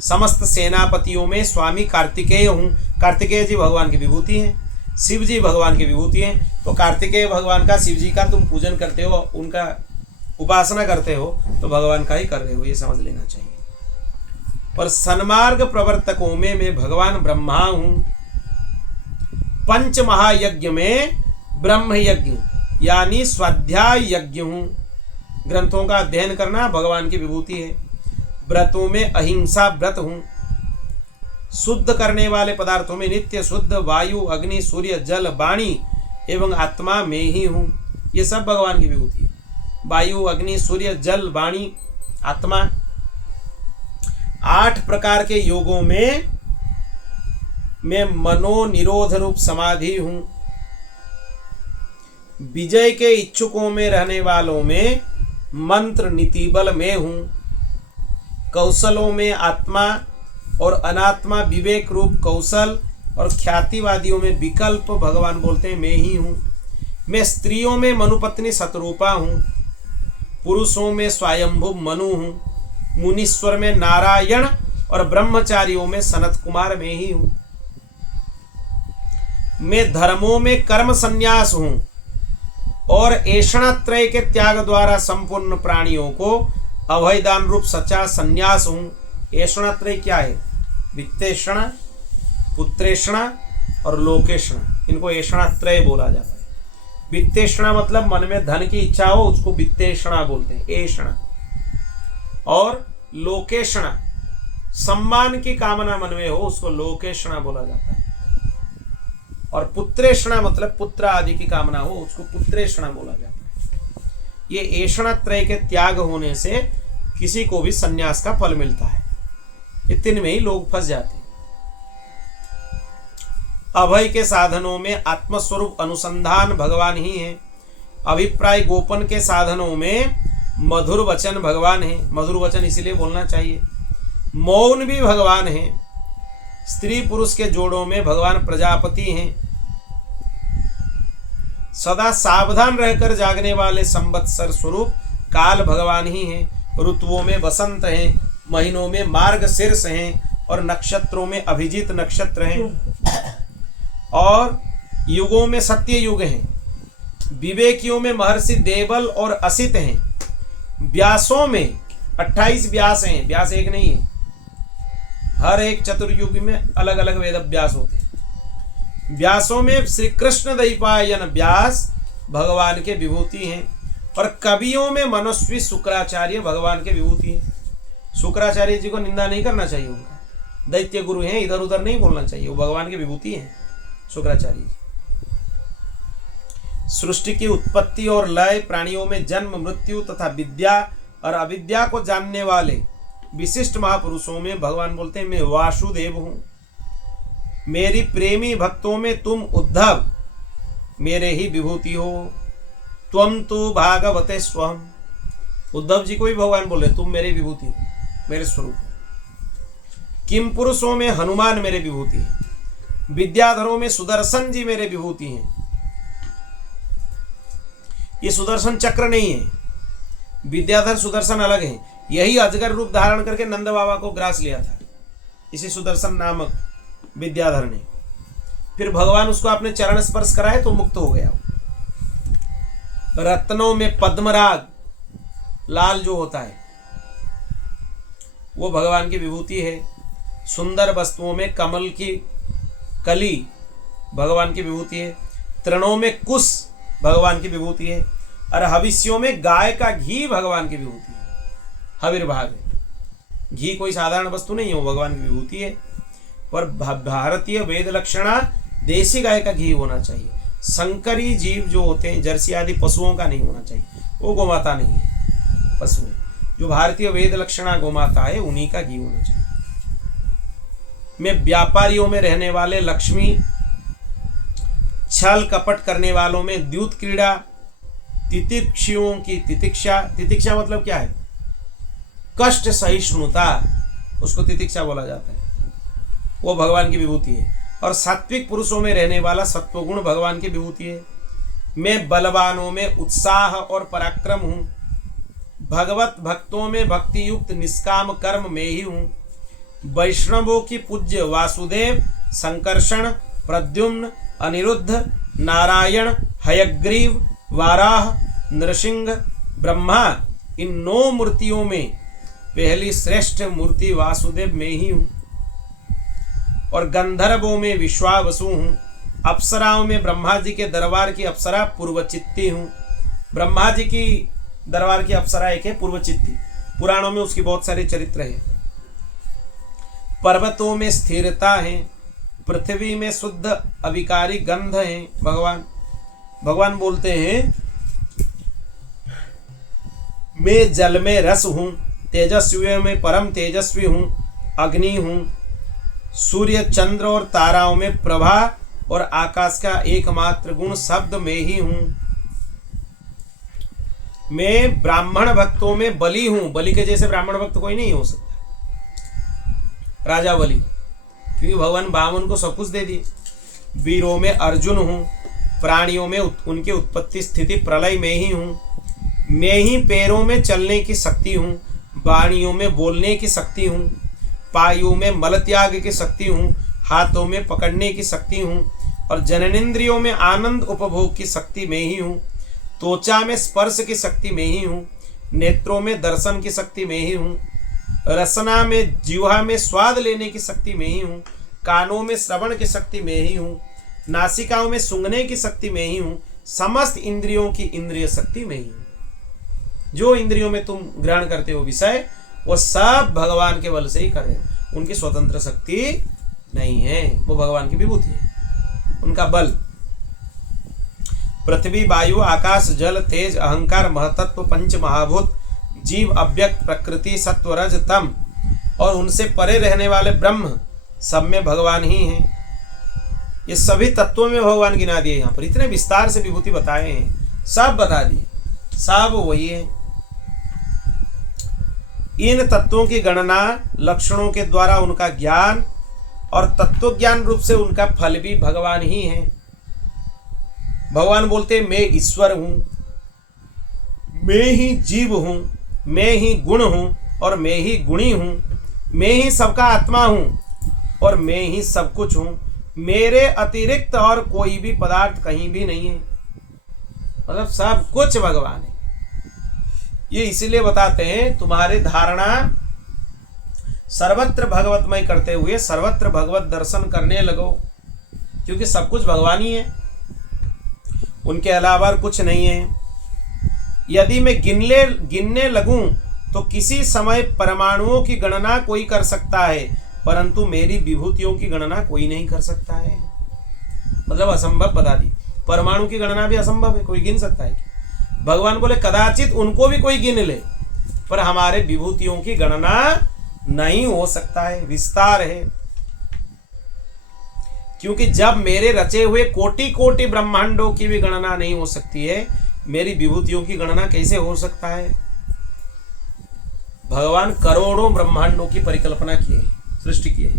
समस्त सेनापतियों में स्वामी कार्तिकेय हूं। कार्तिकेय जी भगवान की विभूति हैं, शिव जी भगवान की विभूति हैं। तो कार्तिकेय भगवान का, शिव जी का तुम पूजन करते हो, उनका उपासना करते हो, तो भगवान का ही कर रहे हो, ये समझ लेना चाहिए। और सन्मार्ग प्रवर्तकों में मैं भगवान ब्रह्मा हूं। पंच महायज्ञ में ब्रह्म यज्ञ यानी स्वाध्याय यज्ञ हूं। ग्रंथों का अध्ययन करना भगवान की विभूति है। व्रतों में अहिंसा व्रत हूं। शुद्ध करने वाले पदार्थों में नित्य शुद्ध वायु, अग्नि, सूर्य, जल, वाणी एवं आत्मा में ही हूं। ये सब भगवान की विभूति है। वायु, अग्नि, सूर्य, जल, वाणी, आत्मा। 8 प्रकार के योगों में मैं मनोनिरोध रूप समाधि हूं। विजय के इच्छुकों में रहने वालों में मंत्र नीति बल मैं हूँ, कौशलों में आत्मा और अनात्मा विवेक रूप कौशल और ख्यातिवादियों में विकल्प भगवान बोलते हैं मैं ही हूँ। मैं स्त्रियों में मनुपत्नी शतरूपा हूँ, पुरुषों में स्वयंभु मनु हूँ, मुनीश्वर में नारायण और ब्रह्मचारियों में सनत कुमार मैं ही हूँ। मैं धर्मों में कर्म संन्यास हूँ और ऐषणात्रय के त्याग द्वारा संपूर्ण प्राणियों को अभयदान रूप सच्चा संन्यास हूँ। ऐषणात्रय क्या है? वित्तेषण, पुत्रेषण और लोकेषण, इनको ऐषणात्रय बोला जाता है। वित्तेषणा मतलब मन में धन की इच्छा हो उसको वित्तेषणा बोलते हैं, ऐषणा। और लोकेषणा सम्मान की कामना मन में हो उसको लोकेषणा बोला जाता है। और पुत्रेषणा मतलब पुत्र आदि की कामना हो उसको पुत्रेषणा बोला जाता है। ये ऐषणात्रय के त्याग होने से किसी को भी संन्यास का फल मिलता है। ये तीन में ही लोग फंस जाते हैं। अभय के साधनों में आत्मस्वरूप अनुसंधान भगवान ही है। अभिप्राय गोपन के साधनों में मधुर वचन भगवान है। मधुर वचन इसलिए बोलना चाहिए। मौन भी भगवान है। स्त्री पुरुष के जोड़ों में भगवान प्रजापति हैं। सदा सावधान रहकर जागने वाले संवत्सर स्वरूप काल भगवान ही हैं। ऋतुओं में वसंत हैं, महीनों में मार्गशीर्ष हैं और नक्षत्रों में अभिजीत नक्षत्र हैं और युगों में सत्य युग हैं। विवेकियों में महर्षि देवल और असित हैं। व्यासों में 28 व्यास हैं, व्यास एक नहीं है। हर एक चतुर्युगी में अलग अलग वेद व्यास होते हैं। व्यासों में श्री कृष्ण द्वैपायन व्यास भगवान के विभूति हैं और कवियों में मनस्वी शुक्राचार्य भगवान के विभूति हैं। शुक्राचार्य जी को निंदा नहीं करना चाहिए, उनका दैत्य गुरु हैं, इधर उधर नहीं बोलना चाहिए, वो भगवान के विभूति हैं शुक्राचार्य जी। सृष्टि की उत्पत्ति और लय, प्राणियों में जन्म मृत्यु तथा विद्या और अविद्या को जानने वाले विशिष्ट महापुरुषों में भगवान बोलते हैं मैं वासुदेव हूं। मेरी प्रेमी भक्तों में तुम उद्धव मेरे ही विभूति हो। त्वम तो भागवते स्वहम। उद्धव जी को भी भगवान बोले तुम मेरे विभूति हो, मेरे स्वरूप हो। किम पुरुषों में हनुमान मेरे विभूति है। विद्याधरों में सुदर्शन जी मेरे विभूति हैं। ये सुदर्शन चक्र नहीं है, विद्याधर सुदर्शन अलग है। यही अजगर रूप धारण करके नंद बाबा को ग्रास लिया था, इसी सुदर्शन नामक विद्याधर ने। फिर भगवान उसको अपने चरण स्पर्श कराए तो मुक्त हो गया। रत्नों में पद्मराग लाल जो होता है वो भगवान की विभूति है। सुंदर वस्तुओं में कमल की कली भगवान की विभूति है। तृणों में कुश भगवान की विभूति है और हविष्यों में गाय का घी भगवान की विभूति है। हविर्भाग है। घी कोई साधारण वस्तु नहीं है, वो भगवान की विभूति है। और भारतीय वेद लक्षणा देसी गाय का घी होना चाहिए। संकरी जीव जो होते हैं जर्सी आदि पशुओं का नहीं होना चाहिए, वो गोमाता नहीं है, पशु है। जो भारतीय वेद लक्षणा गोमाता है उन्हीं का घी होना चाहिए। में व्यापारियों में रहने वाले लक्ष्मी, छल कपट करने वालों में द्यूत क्रीड़ा, तितिक्षियों की तितिक्षा। तितिक्षा मतलब क्या है? कष्ट सहिष्णुता, उसको तितिक्षा बोला जाता है, वो भगवान की विभूति है। और सात्विक पुरुषों में रहने वाला सत्वगुण भगवान की विभूति है। मैं बलवानों में उत्साह और पराक्रम हूँ। भगवत भक्तों में भक्ति युक्त निष्काम कर्म में ही हूँ। वैष्णवों की पूज्य वासुदेव, संकर्षण, प्रद्युम्न, अनिरुद्ध, नारायण, हयग्रीव, वाराह, नृसिंह, ब्रह्मा, इन 9 मूर्तियों में पहली श्रेष्ठ मूर्ति वासुदेव में ही हूँ। और गंधर्वों में विश्वावसु हूँ। अप्सराओं में ब्रह्मा जी के दरबार की अप्सरा पूर्वचित्ती हूँ। ब्रह्मा जी की दरबार की अप्सरा एक है पूर्वचित्ती, पुराणों में उसकी बहुत सारे चरित्र है। पर्वतों में स्थिरता है। पृथ्वी में शुद्ध अविकारी गंध है। भगवान बोलते हैं मैं जल में रस हूँ, तेजस्वियों में परम तेजस्वी हूँ, अग्नि हूँ। सूर्य, चंद्र और ताराओं में प्रभा और आकाश का एकमात्र गुण शब्द में ही हूँ। मैं ब्राह्मण भक्तों में बलि हूं। बलि के जैसे ब्राह्मण भक्त कोई नहीं हो सकता, राजा बलि, क्योंकि भगवान वामन को सब कुछ दे दिए। वीरों में अर्जुन हूं, प्राणियों में उनकी उत्पत्ति स्थिति प्रलय में ही हूं। मैं ही पैरों में चलने की शक्ति हूं, वाणियों में बोलने की शक्ति हूं, पायों में मल त्याग की शक्ति हूं, हाथों में पकड़ने की शक्ति हूं, और जननेंद्रियों में आनंद उपभोग की शक्ति में ही हूं। त्वचा में स्पर्श की शक्ति में ही हूं, नेत्रों में दर्शन की शक्ति में ही हूं, रसना में जीवा में स्वाद लेने की शक्ति में ही हूं, कानों में श्रवण की शक्ति में ही हूं, नासिकाओं में सूंघने की शक्ति में ही हूं, समस्त इंद्रियों की इंद्रिय शक्ति में ही हूं। जो इंद्रियों में तुम ग्रहण करते हो विषय, वो सब भगवान के बल से ही कर रहे हो। उनकी स्वतंत्र शक्ति नहीं है, वो भगवान की विभूति है, उनका बल। पृथ्वी, वायु, आकाश, जल, तेज, अहंकार, महतत्व, पंच महाभूत, जीव, अव्यक्त, प्रकृति, सत्व, रज, तम और उनसे परे रहने वाले ब्रह्म, सब में भगवान ही हैं। ये सभी तत्वों में भगवान गिना दिए। यहाँ पर इतने विस्तार से विभूति बताए हैं, सब बता दिए, सब वही है। इन तत्वों की गणना लक्षणों के द्वारा उनका ज्ञान और तत्व ज्ञान रूप से उनका फल भी भगवान ही है। भगवान बोलते मैं ईश्वर हूं, मैं ही जीव हूं, मैं ही गुण हूं और मैं ही गुणी हूं, मैं ही सबका आत्मा हूं और मैं ही सब कुछ हूं, मेरे अतिरिक्त और कोई भी पदार्थ कहीं भी नहीं है। मतलब सब कुछ भगवान है। ये इसीलिए बताते हैं तुम्हारे धारणा सर्वत्र भगवतमय करते हुए सर्वत्र भगवत दर्शन करने लगो, क्योंकि सब कुछ भगवान ही है, उनके अलावा कुछ नहीं है। यदि मैं गिनने लगूं तो किसी समय परमाणुओं की गणना कोई कर सकता है, परंतु मेरी विभूतियों की गणना कोई नहीं कर सकता है। मतलब असंभव बता दी, परमाणु की गणना भी असंभव है, कोई गिन सकता है? भगवान बोले कदाचित उनको भी कोई गिन ले, पर हमारे विभूतियों की गणना नहीं हो सकता है, विस्तार है। क्योंकि जब मेरे रचे हुए कोटि कोटि ब्रह्मांडों की भी गणना नहीं हो सकती है, मेरी विभूतियों की गणना कैसे हो सकता है? भगवान करोड़ों ब्रह्मांडों की परिकल्पना की है, सृष्टि की है।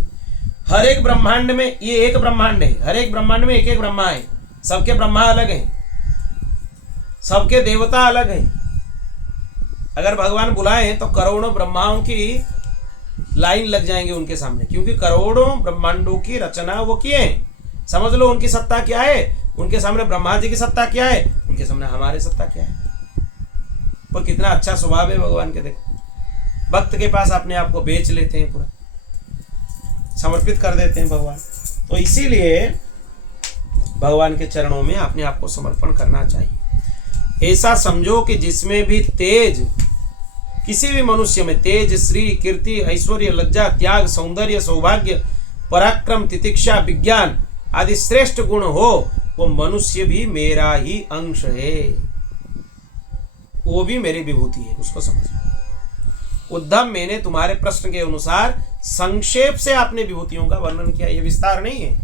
हर एक ब्रह्मांड में, ये एक ब्रह्मांड है, हर एक ब्रह्मांड में एक एक ब्रह्मा है, सबके ब्रह्मा अलग हैं, सबके देवता अलग हैं। अगर भगवान बुलाएं तो करोड़ों ब्रह्माओं की लाइन लग जाएंगे उनके सामने, क्योंकि करोड़ों ब्रह्मांडों की रचना वो किए हैं। समझ लो उनकी सत्ता क्या है, उनके सामने ब्रह्मा जी की सत्ता क्या है, उनके सामने हमारी सत्ता क्या है। पर कितना अच्छा स्वभाव है भगवान के। देखो भक्त के पास अपने आप को बेच लेते हैं, पूरा समर्पित कर देते हैं भगवान। तो इसीलिए भगवान के चरणों में अपने आप को समर्पण करना चाहिए। ऐसा समझो कि जिसमें भी तेज, किसी भी मनुष्य में तेज, श्री, कीर्ति, ऐश्वर्य, लज्जा, त्याग, सौंदर्य, सौभाग्य, पराक्रम, तितिक्षा, विज्ञान आदि श्रेष्ठ गुण हो, वो मनुष्य भी मेरा ही अंश है, वो भी मेरी विभूति है, उसको समझो। उद्धव, मैंने तुम्हारे प्रश्न के अनुसार संक्षेप से आपने विभूतियों का वर्णन किया, ये विस्तार नहीं है,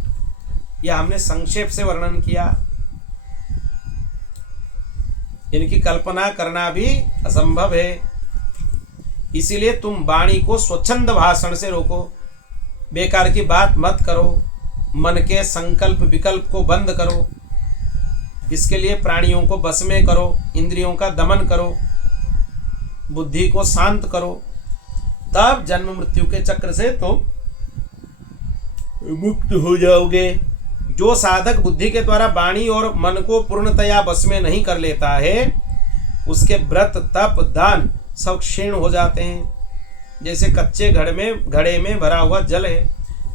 यह हमने संक्षेप से वर्णन किया। इनकी कल्पना करना भी असंभव है। इसीलिए तुम वाणी को स्वच्छंद भाषण से रोको, बेकार की बात मत करो, मन के संकल्प विकल्प को बंद करो। इसके लिए प्राणियों को बस में करो, इंद्रियों का दमन करो, बुद्धि को शांत करो, तब जन्म मृत्यु के चक्र से तो मुक्त हो जाओगे। जो साधक बुद्धि के द्वारा वाणी और मन को पूर्णतया बस में नहीं कर लेता है, उसके व्रत, तप, दान सब क्षीण हो जाते हैं। जैसे कच्चे घड़े में भरा हुआ जल है।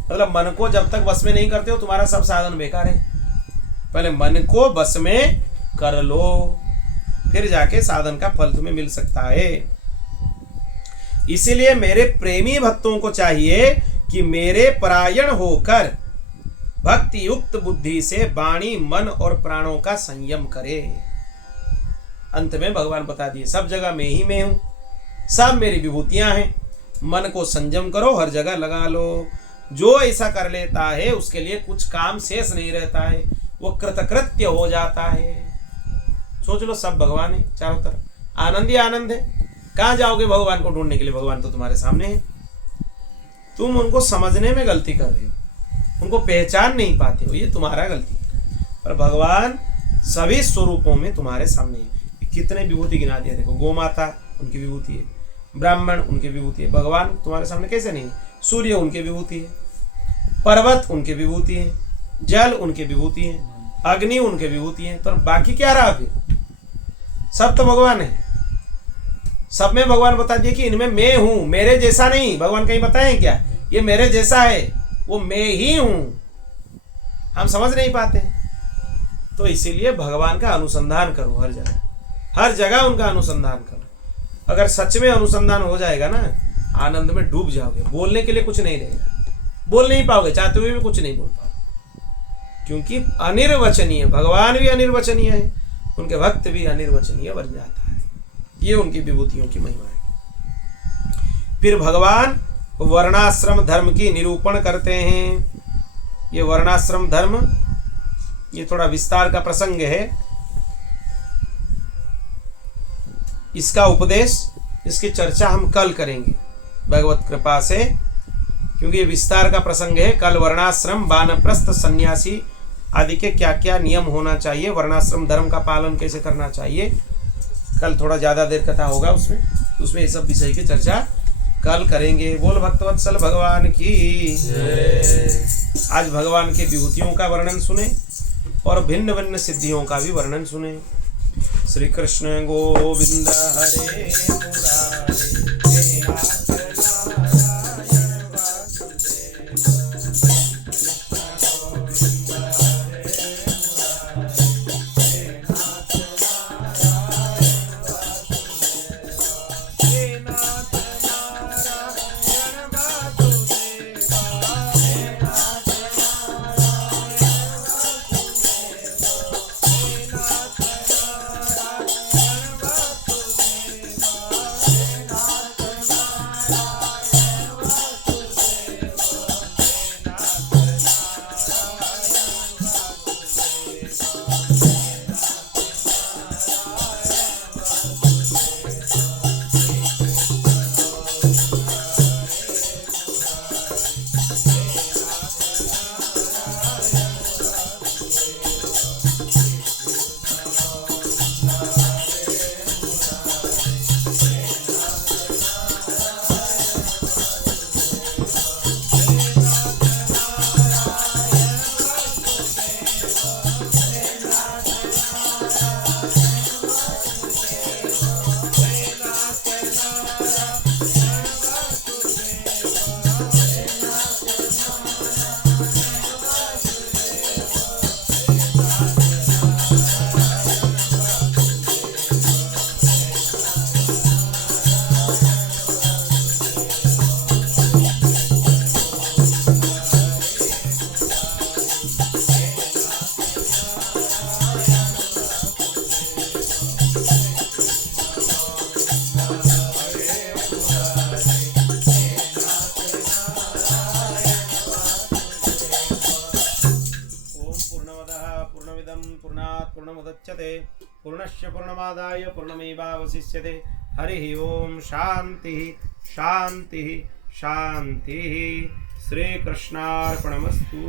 मतलब मन को जब तक बस में नहीं करते हो, तुम्हारा सब साधन बेकार है। पहले मन को बस में कर लो, फिर जाके साधन का फल तुम्हें मिल सकता है। इसीलिए मेरे प्रेमी भक्तों को चाहिए कि मेरे परायण होकर भक्ति युक्त बुद्धि से वाणी, मन और प्राणों का संयम करे। अंत में भगवान बता दिए, सब जगह मैं ही मैं हूं, सब मेरी विभूतियां हैं। मन को संयम करो, हर जगह लगा लो। जो ऐसा कर लेता है उसके लिए कुछ काम शेष नहीं रहता है, वो कृतकृत्य हो जाता है। सोच लो, सब भगवान है चारों तरफ, आनंद ही आनंद है। कहाँ जाओगे भगवान को ढूंढने के लिए? भगवान तो तुम्हारे सामने है। तुम उनको समझने में गलती कर रहे हो, उनको पहचान नहीं पाते हो, ये तुम्हारा गलती है। पर भगवान सभी स्वरूपों में तुम्हारे सामने है। कितने विभूति गिना दिया, देखो गौ माता उनकी विभूति है, ब्राह्मण उनकी विभूति है, भगवान तुम्हारे सामने कैसे नहीं है? सूर्य उनके विभूति है, पर्वत उनके विभूति है, जल उनके विभूति है, अग्नि उनके विभूति है। तो बाकी क्या रहा फिर? सब तो भगवान है। सब में भगवान बता दिए कि इनमें मैं हूं, मेरे जैसा नहीं। भगवान कहीं बताए क्या ये मेरे जैसा है? वो मैं ही हूं। हम समझ नहीं पाते। तो इसीलिए भगवान का अनुसंधान करो हर जगह, हर जगह उनका अनुसंधान करो। अगर सच में अनुसंधान हो जाएगा ना, आनंद में डूब जाओगे। बोलने के लिए कुछ नहीं रहेगा, बोल नहीं पाओगे, चाहते हुए भी कुछ नहीं बोल पाओगे, क्योंकि अनिर्वचनीय, भगवान भी अनिर्वचनीय है, उनके भक्त भी अनिर्वचनीय बन जाता है। ये उनकी विभूतियों की महिमा है। फिर भगवान वर्णाश्रम धर्म की निरूपण करते हैं। ये वर्णाश्रम धर्म, ये थोड़ा विस्तार का प्रसंग है। इसका उपदेश, इसकी चर्चा हम कल करेंगे भगवत कृपा से, क्योंकि ये विस्तार का प्रसंग है। कल वर्णाश्रम, वानप्रस्थ, सन्यासी आदि के क्या क्या नियम होना चाहिए, वर्णाश्रम धर्म का पालन कैसे करना चाहिए, कल थोड़ा ज़्यादा देर कथा होगा उसमें ये सब विषय की चर्चा कल करेंगे। बोल भक्तवत्सल भगवान की। आज भगवान के विभूतियों का वर्णन सुने और भिन्न भिन्न सिद्धियों का भी वर्णन सुने। श्री कृष्ण गोविंद हरे पूर्णमुदच्यते पूर्णस्य पूर्णमादाय पूर्णमेवावशिष्यते। हरि ओम शांति शांति शांति। श्री कृष्णार्पणमस्तु।